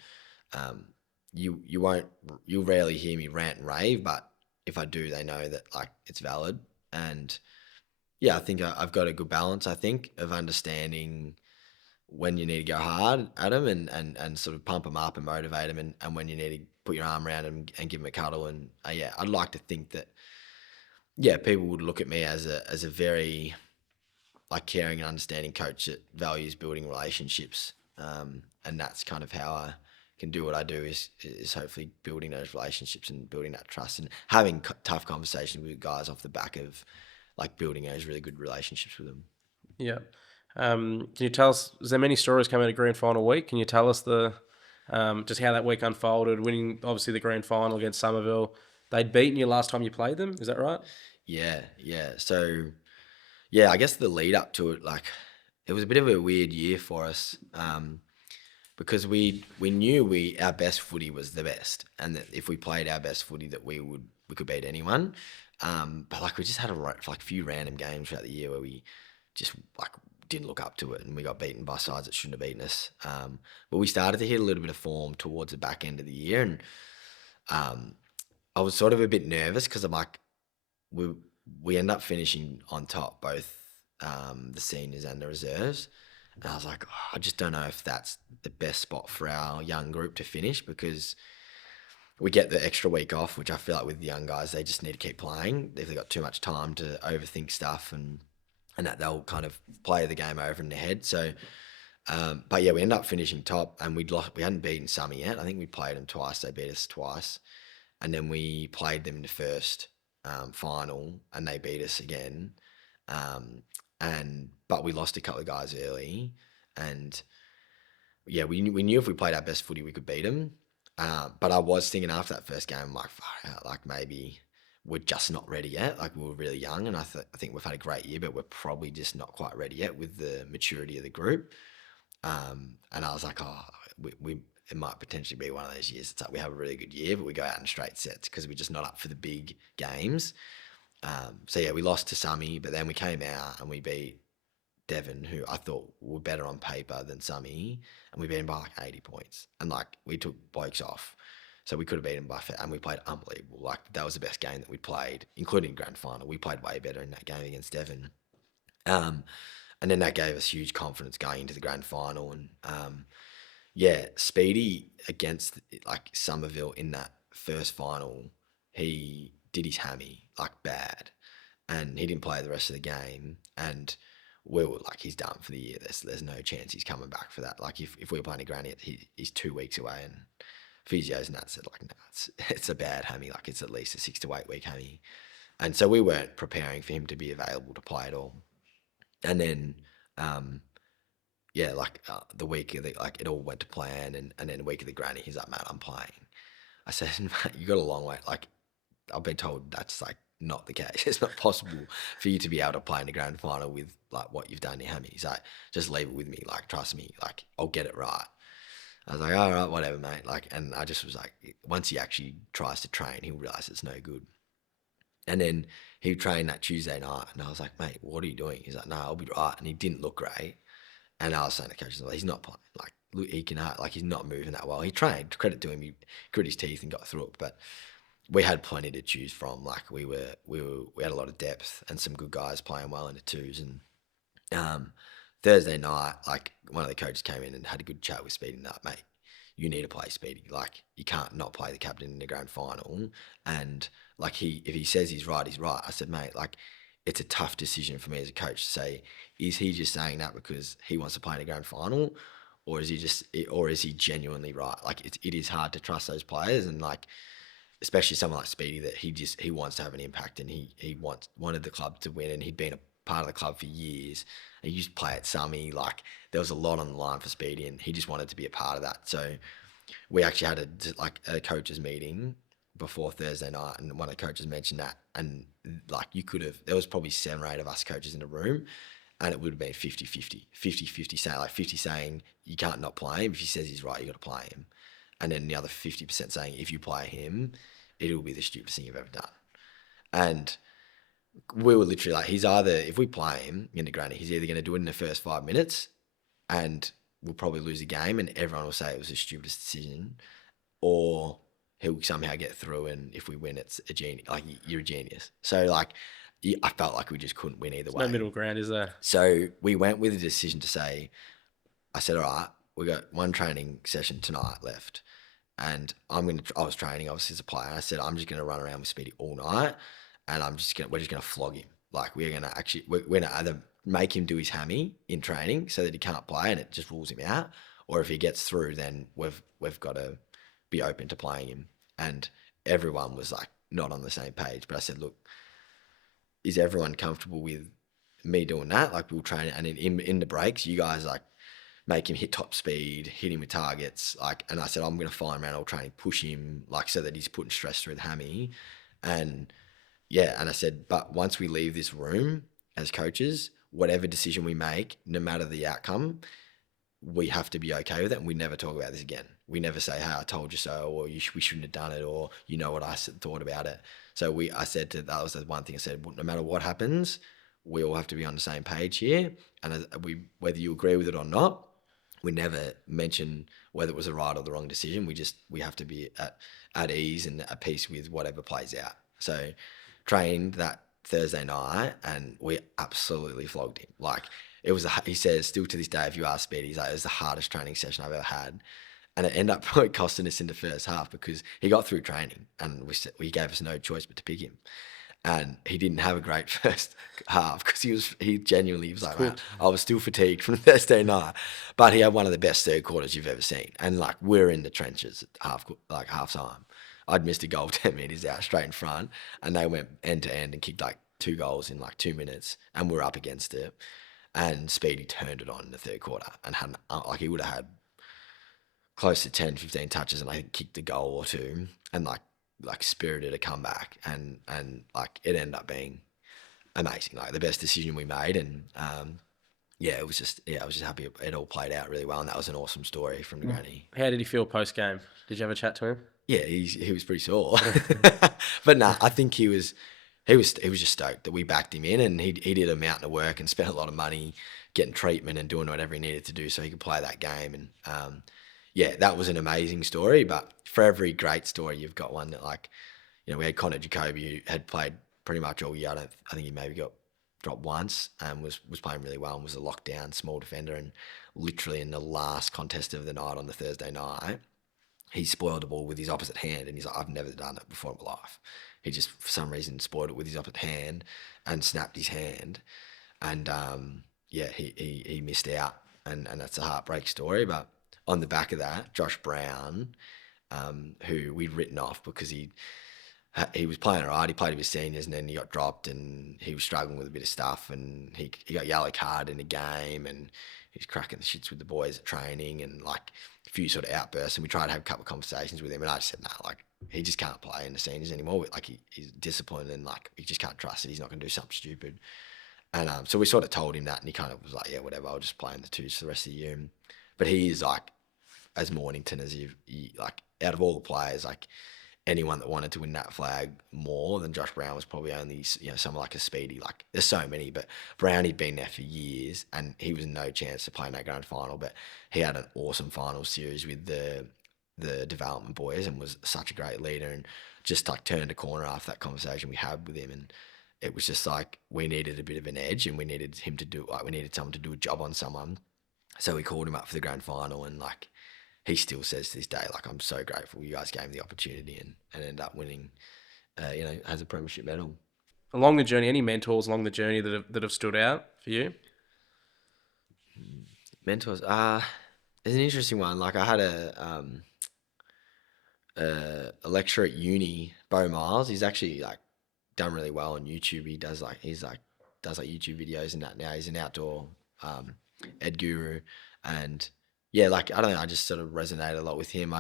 um, you won't, you'll rarely hear me rant and rave, but if I do, they know that like it's valid, and yeah, I think I've got a good balance. I think of understanding when you need to go hard at them, and sort of pump them up and motivate them, and when you need to put your arm around them and give them a cuddle, and yeah, I'd like to think that yeah, people would look at me as a very like caring and understanding coach that values building relationships. And that's kind of how I can do what I do is hopefully building those relationships and building that trust and having tough conversations with guys off the back of like building those really good relationships with them. Yeah. Can you tell us? Is there many stories coming out of grand final week? Can you tell us the just how that week unfolded? Winning obviously the grand final against Somerville. They'd beaten you last time you played them. Is that right? Yeah, yeah. So yeah, I guess the lead up to it, like it was a bit of a weird year for us. Because we knew our best footy was the best, and that if we played our best footy, that we could beat anyone. But like we just had like a few random games throughout the year where we just like didn't look up to it, and we got beaten by sides that shouldn't have beaten us. But we started to hit a little bit of form towards the back end of the year, and um, I was sort of a bit nervous because I'm like we we end up finishing on top, both the seniors and the reserves. And I was like, oh, I just don't know if that's the best spot for our young group to finish, because we get the extra week off, which I feel like with the young guys, they just need to keep playing. If they've got too much time to overthink stuff, and that they'll kind of play the game over in their head. So, but yeah, we end up finishing top, and we hadn't beaten Summer yet. I think we played them twice. They beat us twice, and then we played them in the first final, and they beat us again. Um, and but we lost a couple of guys early, and yeah, we knew if we played our best footy, we could beat them. But I was thinking after that first game, I'm like, far out, like maybe we're just not ready yet. Like we were really young, and I think we've had a great year, but we're probably just not quite ready yet with the maturity of the group. And I was like, oh, we it might potentially be one of those years. It's like we have a really good year, but we go out in straight sets because we're just not up for the big games. So yeah, we lost to Sammy, but then we came out and we beat Devon, who I thought were better on paper than Sammy, and we beat him by like 80 points. And like we took blokes off, so we could have beaten him by and we played unbelievable. Like that was the best game that we played, including grand final. We played way better in that game against Devon. Um, and then that gave us huge confidence going into the grand final. And yeah, Speedy against like Somerville in that first final, he did his hammy like bad, and he didn't play the rest of the game. And we were like, he's done for the year. There's no chance he's coming back for that. Like if we were playing a granny, he's 2 weeks away, and physios and that said like, no, it's a bad hammy. Like it's at least a 6 to 8 week hammy, and so we weren't preparing for him to be available to play at all. And then yeah, like the week of the, like it all went to plan, and then the week of the granny, he's like, "Mate, I'm playing." I said, "Mate, you got a long way." Like I've been told that's like not the case. It's not possible for you to be able to play in the grand final with like what you've done in your hammy. He's like, "Just leave it with me. Like trust me. Like I'll get it right." I was like, "All right, whatever, mate." Like, and I just was like, once he actually tries to train, he'll realize it's no good. And then he trained that Tuesday night, and I was like, "Mate, what are you doing?" He's like, "No, I'll be right." And he didn't look great. And I was saying to coaches, well, he's not playing. Like, look, he can, like, he's not moving that well. He trained, credit to him, he grit his teeth and got through it. But we had plenty to choose from. Like, we had a lot of depth and some good guys playing well in the twos. And um, Thursday night, like, one of the coaches came in and had a good chat with Speedy and that, mate, you need to play Speedy. Like, you can't not play the captain in the grand final. And, like, if he says he's right, he's right. I said, mate, like, it's a tough decision for me as a coach to say, is he just saying that because he wants to play in a grand final, or is he genuinely right? Like it is hard to trust those players, and like especially someone like Speedy that he wants to have an impact, and he wanted the club to win, and he'd been a part of the club for years. And he used to play at Summy, like there was a lot on the line for Speedy, and he just wanted to be a part of that. So we actually had a coaches meeting before Thursday night, and one of the coaches mentioned that, and like there was probably 7 or 8 of us coaches in the room, and it would have been 50-50, 50-50 saying, like 50 saying you can't not play him. If he says he's right, you got to play him. And then the other 50% saying if you play him, it'll be the stupidest thing you've ever done. And we were literally like, he's either, if we play him in the granny, he's either going to do it in the first 5 minutes and we'll probably lose the game and everyone will say it was the stupidest decision, or he'll somehow get through and if we win, it's a genius. Like, you're a genius. So, like, I felt like we just couldn't win either way. No middle ground, is there? So we went with a decision to say, I said, all right, we got one training session tonight left. And I was training obviously as a player. And I said, I'm just going to run around with Speedy all night. And we're just going to flog him. Like, we're going to either make him do his hammy in training so that he can't play and it just rules him out. Or if he gets through, then we've got to be open to playing him. And everyone was like not on the same page. But I said, look, is everyone comfortable with me doing that? Like, we'll train, and in the breaks, you guys like make him hit top speed, hit him with targets. Like, and I said, I'm going to fly him around all training, push him, like, so that he's putting stress through the hammy. And yeah, and I said, but once we leave this room as coaches, whatever decision we make, no matter the outcome, we have to be okay with it, and we never talk about this again. We never say, hey, I told you so, or we shouldn't have done it, or you know what I thought about it. So I said that was the one thing I said, no matter what happens, we all have to be on the same page here. And whether you agree with it or not, we never mention whether it was the right or the wrong decision. We have to be at ease and at peace with whatever plays out. So trained that Thursday night and we absolutely flogged him. Like, it was, he says still to this day, if you ask Speedy, he's like, it was the hardest training session I've ever had. And it ended up probably costing us in the first half because he got through training and we gave us no choice but to pick him. And he didn't have a great first half because he genuinely was like, man, I was still fatigued from Thursday night. But he had one of the best third quarters you've ever seen. And like, we're in the trenches at half time. I'd missed a goal 10 metres out straight in front, and they went end to end and kicked like 2 goals in like 2 minutes, and we're up against it. And Speedy turned it on in the third quarter and had he would have had close to 10, 15 touches and I think kicked a goal or two and like spirited a comeback and like it ended up being amazing, like the best decision we made. And I was just happy it all played out really well, and that was an awesome story from the granny. How did he feel post game? Did you have a chat to him? Yeah, he was pretty sore, but no, I think he was just stoked that we backed him in, and he did a mountain of work and spent a lot of money getting treatment and doing whatever he needed to do so he could play that game. And that was an amazing story. But for every great story, you've got one that, like, we had Connor Jacoby, who had played pretty much all year. I think he maybe got dropped once and was playing really well and was a lockdown small defender. And literally in the last contest of the night on the Thursday night, he spoiled the ball with his opposite hand, and he's like, I've never done it before in my life. He just, for some reason, spoiled it with his opposite hand and snapped his hand. And he missed out, and that's a heartbreak story. But on the back of that, Josh Brown, who we'd written off because he was playing all right. He played with his seniors, and then he got dropped, and he was struggling with a bit of stuff, and he got yellow card in a game, and he's cracking the shits with the boys at training, and like a few sort of outbursts. And we tried to have a couple of conversations with him, and I just said, nah, like, he just can't play in the seniors anymore. Like, he's disciplined, and like, he just can't trust it. He's not going to do something stupid. And so we sort of told him that, and he kind of was like, yeah, whatever, I'll just play in the twos for the rest of the year. But he is like, as Mornington as like, out of all the players, like, anyone that wanted to win that flag more than Josh Brown was probably only, someone like a Speedy. Like, there's so many, but Brown, he'd been there for years, and he was no chance to play in that grand final. But he had an awesome final series with the development boys and was such a great leader, and just like turned a corner after that conversation we had with him. And it was just like, we needed a bit of an edge, and we needed him to do, like, we needed someone to do a job on someone. So we called him up for the grand final, and like, he still says to this day, like, I'm so grateful you guys gave me the opportunity, and ended up winning, as a premiership medal. Along the journey, any mentors along the journey that have stood out for you? Mentors, there's an interesting one. Like, I had a lecturer at uni, Bo Miles. He's actually like done really well on YouTube. He does like YouTube videos and that now. He's an outdoor ed guru, and yeah, like, I don't know, I just sort of resonated a lot with him.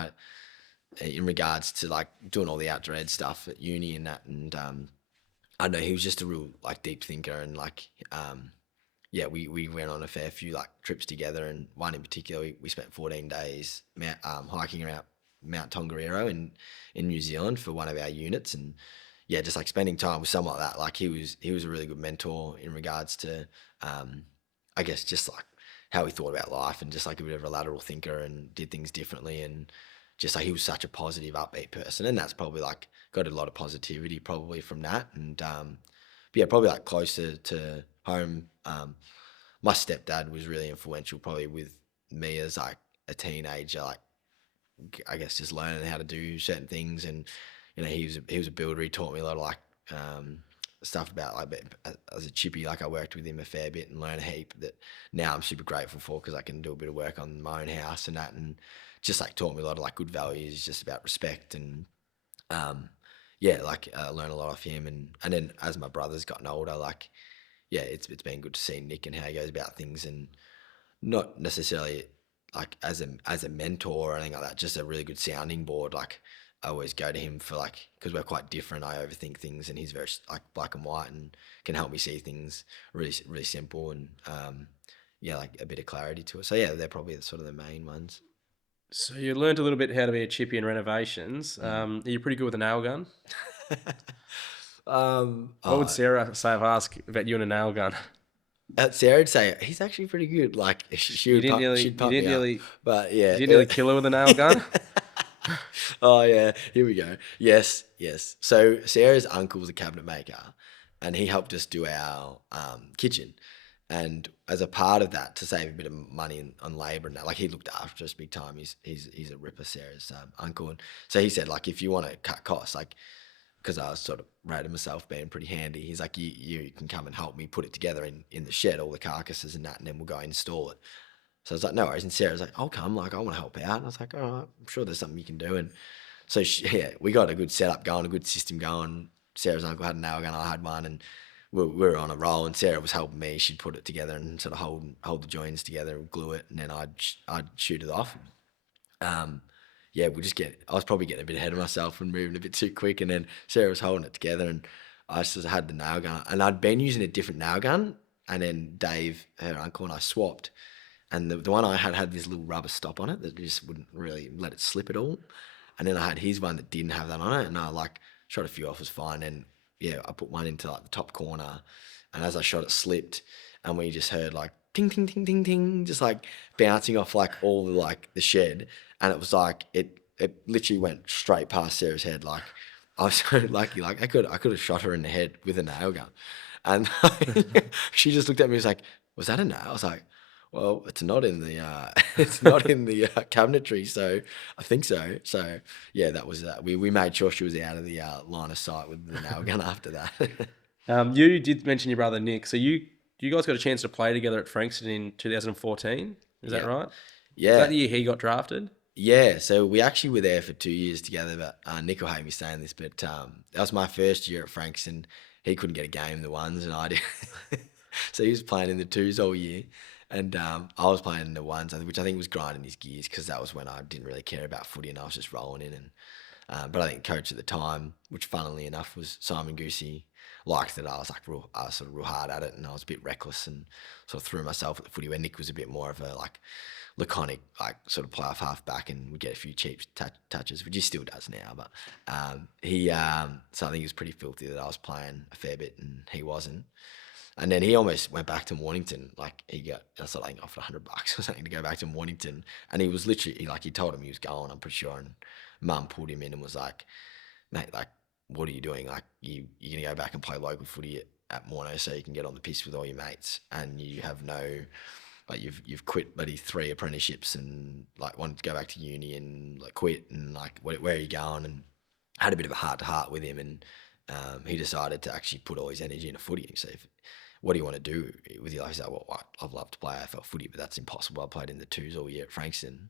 In regards to like doing all the outdoor ed stuff at uni and that, and I don't know, he was just a real like deep thinker, and like yeah, we went on a fair few like trips together, and one in particular, we spent 14 days hiking around Mount Tongariro in New Zealand for one of our units, and yeah, just like spending time with someone like that. Like he was a really good mentor in regards to, um, I guess just like how he thought about life, and just like a bit of a lateral thinker and did things differently, and just like he was such a positive, upbeat person, and that's probably like got a lot of positivity probably from that, and but yeah, probably like closer to home. My stepdad was really influential, probably with me as like a teenager, like I guess just learning how to do certain things, and he was a builder. He taught me a lot of like um, stuff about like as a chippy. Like I worked with him a fair bit and learned a heap that now I'm super grateful for, because I can do a bit of work on my own house and that, and just like taught me a lot of like good values, just about respect and yeah, like learn a lot off him, and then as my brother's gotten older, like yeah, it's been good to see Nick and how he goes about things, and not necessarily like as a mentor or anything like that, just a really good sounding board. Like I always go to him for like, because we're quite different. I overthink things, and he's very like black and white, and can help me see things really really simple, and yeah, like a bit of clarity to it. So yeah, they're probably sort of the main ones. So you learned a little bit how to be a chippy in renovations. Mm. Are you pretty good with a nail gun? What would Oh, Sarah say if I ask about you and a nail gun? Sarah'd say he's actually pretty good. Like she You would didn't pump, nearly, she'd you pump me didn't up. nearly, But you yeah, didn't nearly kill her with a nail gun. oh yeah, here we go. Yes, yes. So Sarah's uncle was a cabinet maker, and he helped us do our kitchen. And as a part of that, to save a bit of money on labour and that, like he looked after us big time. He's a ripper, Sarah's uncle, and so he said like if you want to cut costs, like because I was sort of rated myself being pretty handy. He's like, you can come and help me put it together in the shed, all the carcasses and that, and then we'll go install it. So I was like, no worries. And Sarah's like, I'll come. Like, I want to help out. And I was like, all right, I'm sure there's something you can do. And so, yeah, we got a good setup going, a good system going. Sarah's uncle had a nail gun, I had one, and we were on a roll. And Sarah was helping me. She'd put it together and sort of hold the joints together and glue it, and then I'd shoot it off. Um, yeah, I was probably getting a bit ahead of myself and moving a bit too quick. And then Sarah was holding it together, and I just had the nail gun. And I'd been using a different nail gun. And then Dave, her uncle, and I swapped. And the one I had this little rubber stop on it that just wouldn't really let it slip at all. And then I had his one that didn't have that on it, and I like shot a few off, was fine. And yeah, I put one into like the top corner, and as I shot, it slipped, and we just heard like ting ting ting ting ting, just like bouncing off like all the like the shed, and it was like it literally went straight past Sarah's head. Like I was so lucky, like I could have shot her in the head with a nail gun, and she just looked at me and was like, "Was that a nail?" I was like, well, it's not in the it's not in the cabinetry, so I think so. So yeah, that was we made sure she was out of the line of sight with the nail gun after that. You did mention your brother Nick. So you guys got a chance to play together at Frankston in 2014. Is that Yeah, right? Was that yeah, the year he got drafted? yeah. So we actually were there for 2 years together. But Nick will hate me saying this, but that was my first year at Frankston. He couldn't get a game in the ones, and I did. So he was playing in the twos all year, and I was playing in the ones, which I think was grinding his gears, because that was when I didn't really care about footy and I was just rolling in. And but I think coach at the time, which funnily enough was Simon Goosey, liked that I was sort of real hard at it, and I was a bit reckless and sort of threw myself at the footy. Where Nick was a bit more of a like laconic, like sort of playoff half back, and would get a few cheap touches, which he still does now. But he, so I think he was pretty filthy that I was playing a fair bit and he wasn't. And then he almost went back to Mornington. Like he got, I was like offered $100 or something to go back to Mornington. And he was literally like, he told him he was going, I'm pretty sure. And mum pulled him in and was like, mate, like, what are you doing? Like you're gonna go back and play local footy at Morno so you can get on the piss with all your mates, and you have no, like you've quit bloody 3 apprenticeships and like wanted to go back to uni and like quit, and like where are you going? And I had a bit of a heart to heart with him, and he decided to actually put all his energy into footy. So what do you want to do with your life? He's like, well, I'd love to play AFL footy, but that's impossible. I played in the twos all year at Frankston.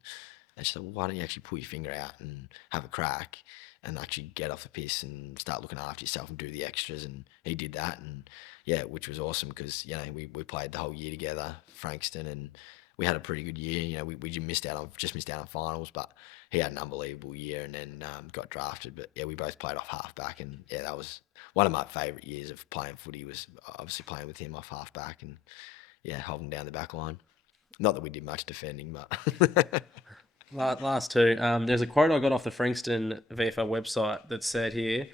And she said, well, why don't you actually pull your finger out and have a crack and actually get off the piss and start looking after yourself and do the extras? And he did that. And yeah, which was awesome, because, we played the whole year together, Frankston, and we had a pretty good year. We just missed out on finals, but he had an unbelievable year, and then got drafted. But yeah, we both played off halfback, and yeah, that was one of my favourite years of playing footy, was obviously playing with him off halfback. And yeah, holding down the back line. Not that we did much defending, but Last two. There's a quote I got off the Frankston VFL website that said here,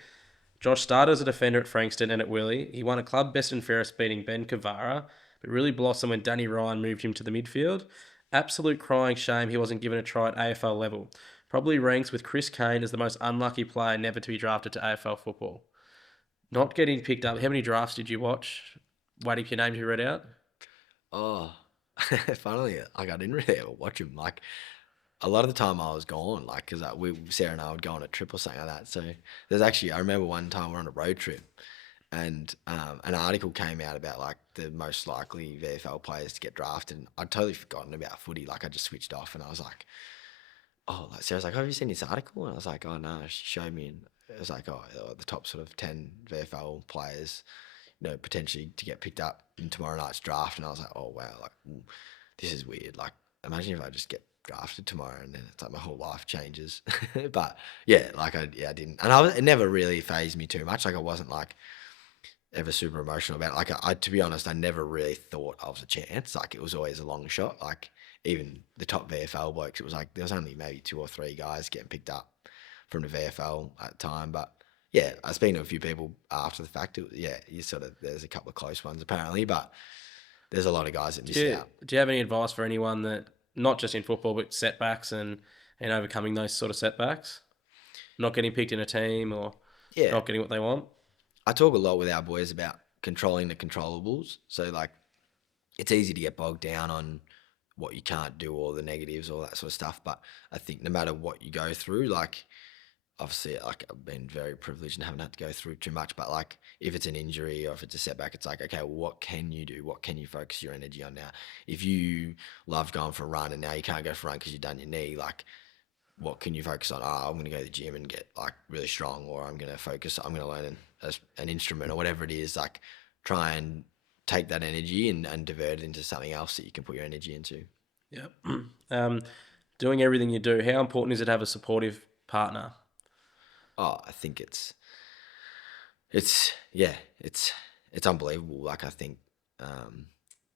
Josh started as a defender at Frankston and at Willie. He won a club best and fairest beating Ben Cavara, but really blossomed when Danny Ryan moved him to the midfield. Absolute crying shame he wasn't given a try at AFL level. Probably ranks with Chris Kane as the most unlucky player never to be drafted to AFL football. Not getting picked up. How many drafts did you watch? Waiting for your name to be read out? oh, funnily, like I didn't really ever watch him. Like a lot of the time I was gone, like because Sarah and I would go on a trip or something like that. So there's actually I remember one time we're on a road trip, and an article came out about like the most likely VFL players to get drafted. And I'd totally forgotten about footy. Like I just switched off, and I was like, oh, like Sarah's like, oh, have you seen this article? And I was like, oh no, she showed me, and it was like, oh, the top sort of 10 VFL players, potentially to get picked up in tomorrow night's draft. And I was like, oh wow, like this is weird. Like imagine if I just get drafted tomorrow and then it's like my whole life changes. But yeah, like I didn't, and it never really phased me too much. Like I wasn't like ever super emotional about it. Like I to be honest, I never really thought I was a chance. Like it was always a long shot. Like even the top VFL blokes, it was like there was only maybe 2 or 3 guys getting picked up from the VFL at the time. But yeah, I was speaking to a few people after the fact. There's a couple of close ones apparently, but there's a lot of guys that miss out. Do you have any advice for anyone that, not just in football, but setbacks and overcoming those sort of setbacks? Not getting picked in a team or Yeah, not getting what they want? I talk a lot with our boys about controlling the controllables. So like, it's easy to get bogged down on what you can't do or the negatives, all that sort of stuff. But I think no matter what you go through, like obviously, like I've been very privileged and haven't had to go through too much. But like, if it's an injury or if it's a setback, it's like, okay, well, what can you do? What can you focus your energy on now? If you loved going for a run and now you can't go for a run because you've done your knee, like what can you focus on? Oh, I'm going to go to the gym and get like really strong, or I'm going to learn an instrument or whatever it is. Like try and take that energy and divert it into something else that you can put your energy into. Yeah. Doing everything you do, how important is it to have a supportive partner? Oh, I think it's yeah, it's unbelievable. Like I think um,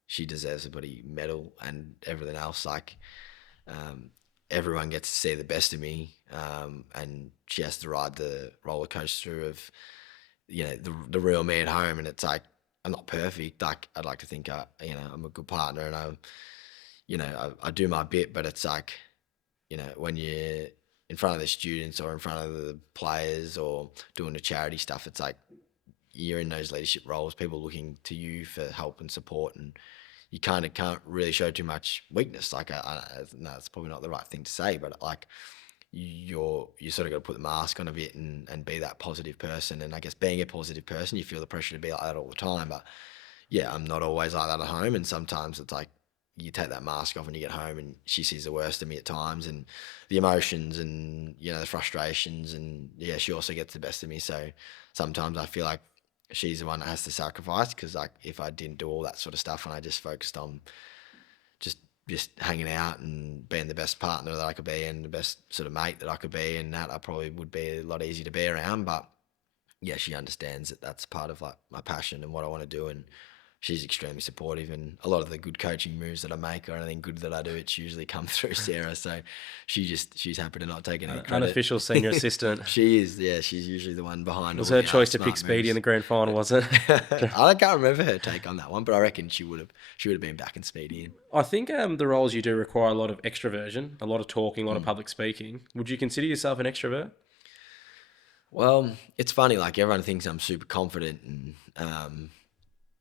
she deserves a bloody medal and everything else. Like um, everyone gets to see the best of me, and she has to ride the roller coaster of the real me at home. And it's like I'm not perfect. Like I'd like to think I'm a good partner, and I do my bit. But it's like when you're in front of the students or in front of the players or doing the charity stuff, it's like you're in those leadership roles, people looking to you for help and support, and you kind of can't really show too much weakness. Like, no, it's probably not the right thing to say, but like you sort of got to put the mask on a bit and be that positive person. And I guess being a positive person, you feel the pressure to be like that all the time. But yeah, I'm not always like that at home, and sometimes it's like you take that mask off when you get home and she sees the worst of me at times, and the emotions and the frustrations, and yeah, she also gets the best of me. So sometimes I feel like she's the one that has to sacrifice, because like if I didn't do all that sort of stuff and I just focused on just just hanging out and being the best partner that I could be and the best sort of mate that I could be, and that I probably would be a lot easier to be around. But yeah, she understands that that's part of like my passion and what I want to do, and she's extremely supportive. And a lot of the good coaching moves that I make or anything good that I do, it's usually come through Sarah. So she's happy to not take any credit. Unofficial senior assistant. She is, yeah. She's usually the one behind. It was all her the, choice to smart pick Speedy moves. in the grand final, was it? I can't remember her take on that one, but I reckon she would have been backing Speedy in. I think the roles you do require a lot of extroversion, a lot of talking, a lot of public speaking. Would you consider yourself an extrovert? Well, it's funny. Like everyone thinks I'm super confident and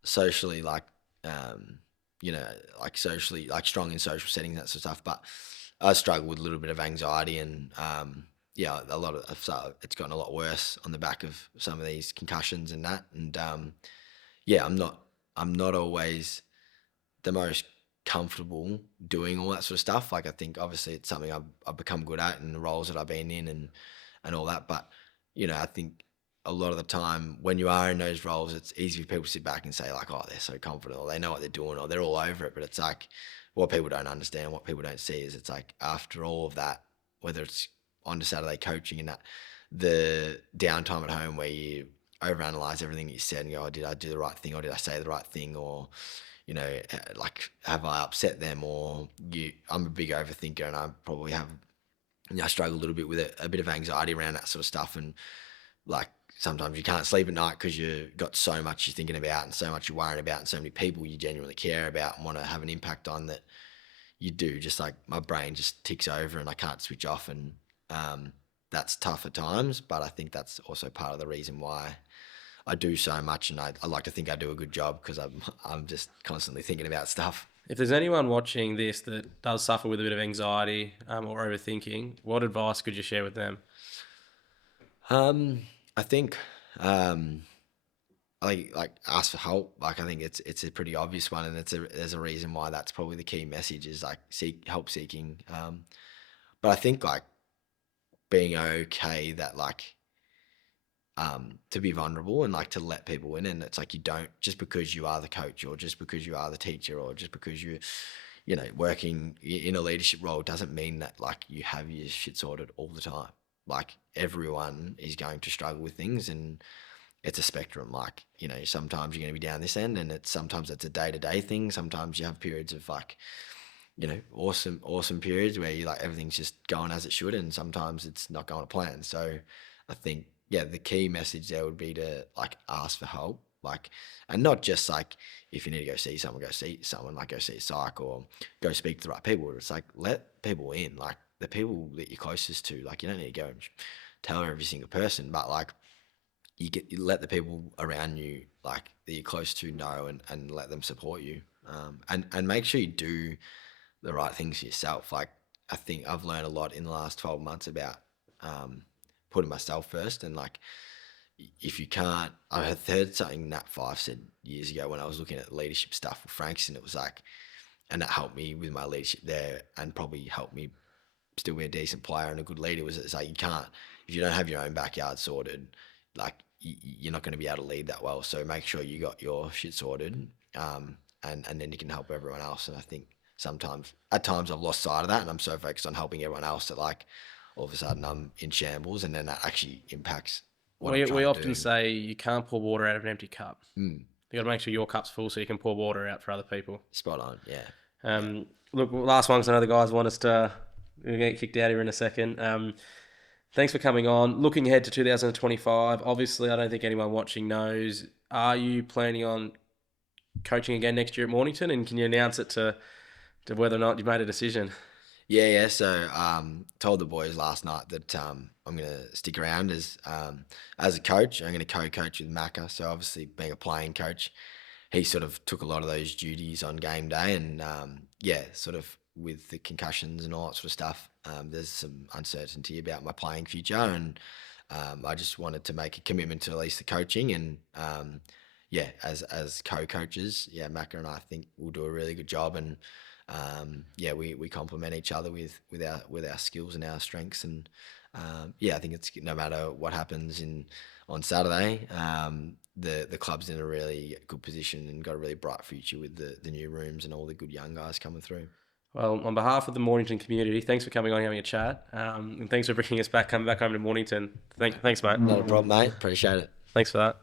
socially, um, like socially, like strong in social settings, that sort of stuff. But I struggle with a little bit of anxiety, and yeah, a lot of so it's gotten a lot worse on the back of some of these concussions and that. And yeah, I'm not always the most comfortable doing all that sort of stuff. Like I think obviously it's something I've become good at in the roles that I've been in and all that. But I think a lot of the time when you are in those roles, it's easy for people to sit back and say like, oh, they're so confident, or they know what they're doing, or they're all over it. But it's like what people don't understand, what people don't see is it's like after all of that, whether it's on to Saturday coaching and that, the downtime at home where you overanalyze everything that you said and go, oh, did I do the right thing, or did I say the right thing, or like, have I upset them, or I'm a big overthinker, and I probably have, I struggle a little bit with a bit of anxiety around that sort of stuff. And like, sometimes you can't sleep at night because you've got so much you're thinking about and so much you're worrying about and so many people you genuinely care about and want to have an impact on, that you do just like, my brain just ticks over and I can't switch off. And that's tough at times, but I think that's also part of the reason why I do so much. And I like to think I do a good job, because I'm just constantly thinking about stuff. If there's anyone watching this that does suffer with a bit of anxiety or overthinking, what advice could you share with them? I think like ask for help. Like, I think it's a pretty obvious one, and there's a reason why that's probably the key message, is like help seeking. But I think like being okay that like to be vulnerable and like to let people in, and it's like, you don't, just because you are the coach, or just because you are the teacher, or just because you working in a leadership role, doesn't mean that like you have your shit sorted all the time. Like, everyone is going to struggle with things, and it's a spectrum. Like, sometimes you're going to be down this end, and sometimes it's a day-to-day thing. Sometimes you have periods of like, awesome periods where you like, everything's just going as it should, and sometimes it's not going to plan. So I think, yeah, the key message there would be to like ask for help, like, and not just like, if you need to go see someone, like go see a psych or go speak to the right people. It's like, let people in, like the people that you're closest to. Like, you don't need to go and tell every single person, but like, you let the people around you, like, that you're close to, know, and let them support you, and make sure you do the right things for yourself. Like, I think I've learned a lot in the last 12 months about putting myself first. And like, if you can't, I had heard something Nat Five said years ago when I was looking at leadership stuff with Frankston. It was like, and that helped me with my leadership there, and probably helped me still be a decent player and a good leader. Was, it's like, you can't, if you don't have your own backyard sorted, like, you're not going to be able to lead that well. So make sure you got your shit sorted, and then you can help everyone else. And I think at times I've lost sight of that, and I'm so focused on helping everyone else that like, all of a sudden I'm in shambles, and then that actually impacts what I'm We trying to often do. say you can't pour water out of an empty cup. Mm, You got to make sure your cup's full so you can pour water out for other people. spot on, yeah. Look, last one, because I know the guys want us to. We're going to get kicked out here in a second. Thanks for coming on. Looking ahead to 2025, obviously, I don't think anyone watching knows. Are you planning on coaching again next year at Mornington? And can you announce it to whether or not you've made a decision? Yeah. So, told the boys last night that I'm going to stick around as a coach. I'm going to co-coach with Macca. So obviously, being a playing coach, he sort of took a lot of those duties on game day, and sort of with the concussions and all that sort of stuff, there's some uncertainty about my playing future, and I just wanted to make a commitment to at least the coaching. And as co-coaches, Macca and I think we'll do a really good job. And we complement each other with our skills and our strengths. And I think it's, no matter what happens on Saturday, the club's in a really good position and got a really bright future with the new rooms and all the good young guys coming through. Well, on behalf of the Mornington community, thanks for coming on and having a chat. And thanks for bringing us back, coming back home to Mornington. Thanks, mate. Not a problem, mate. Appreciate it. Thanks for that.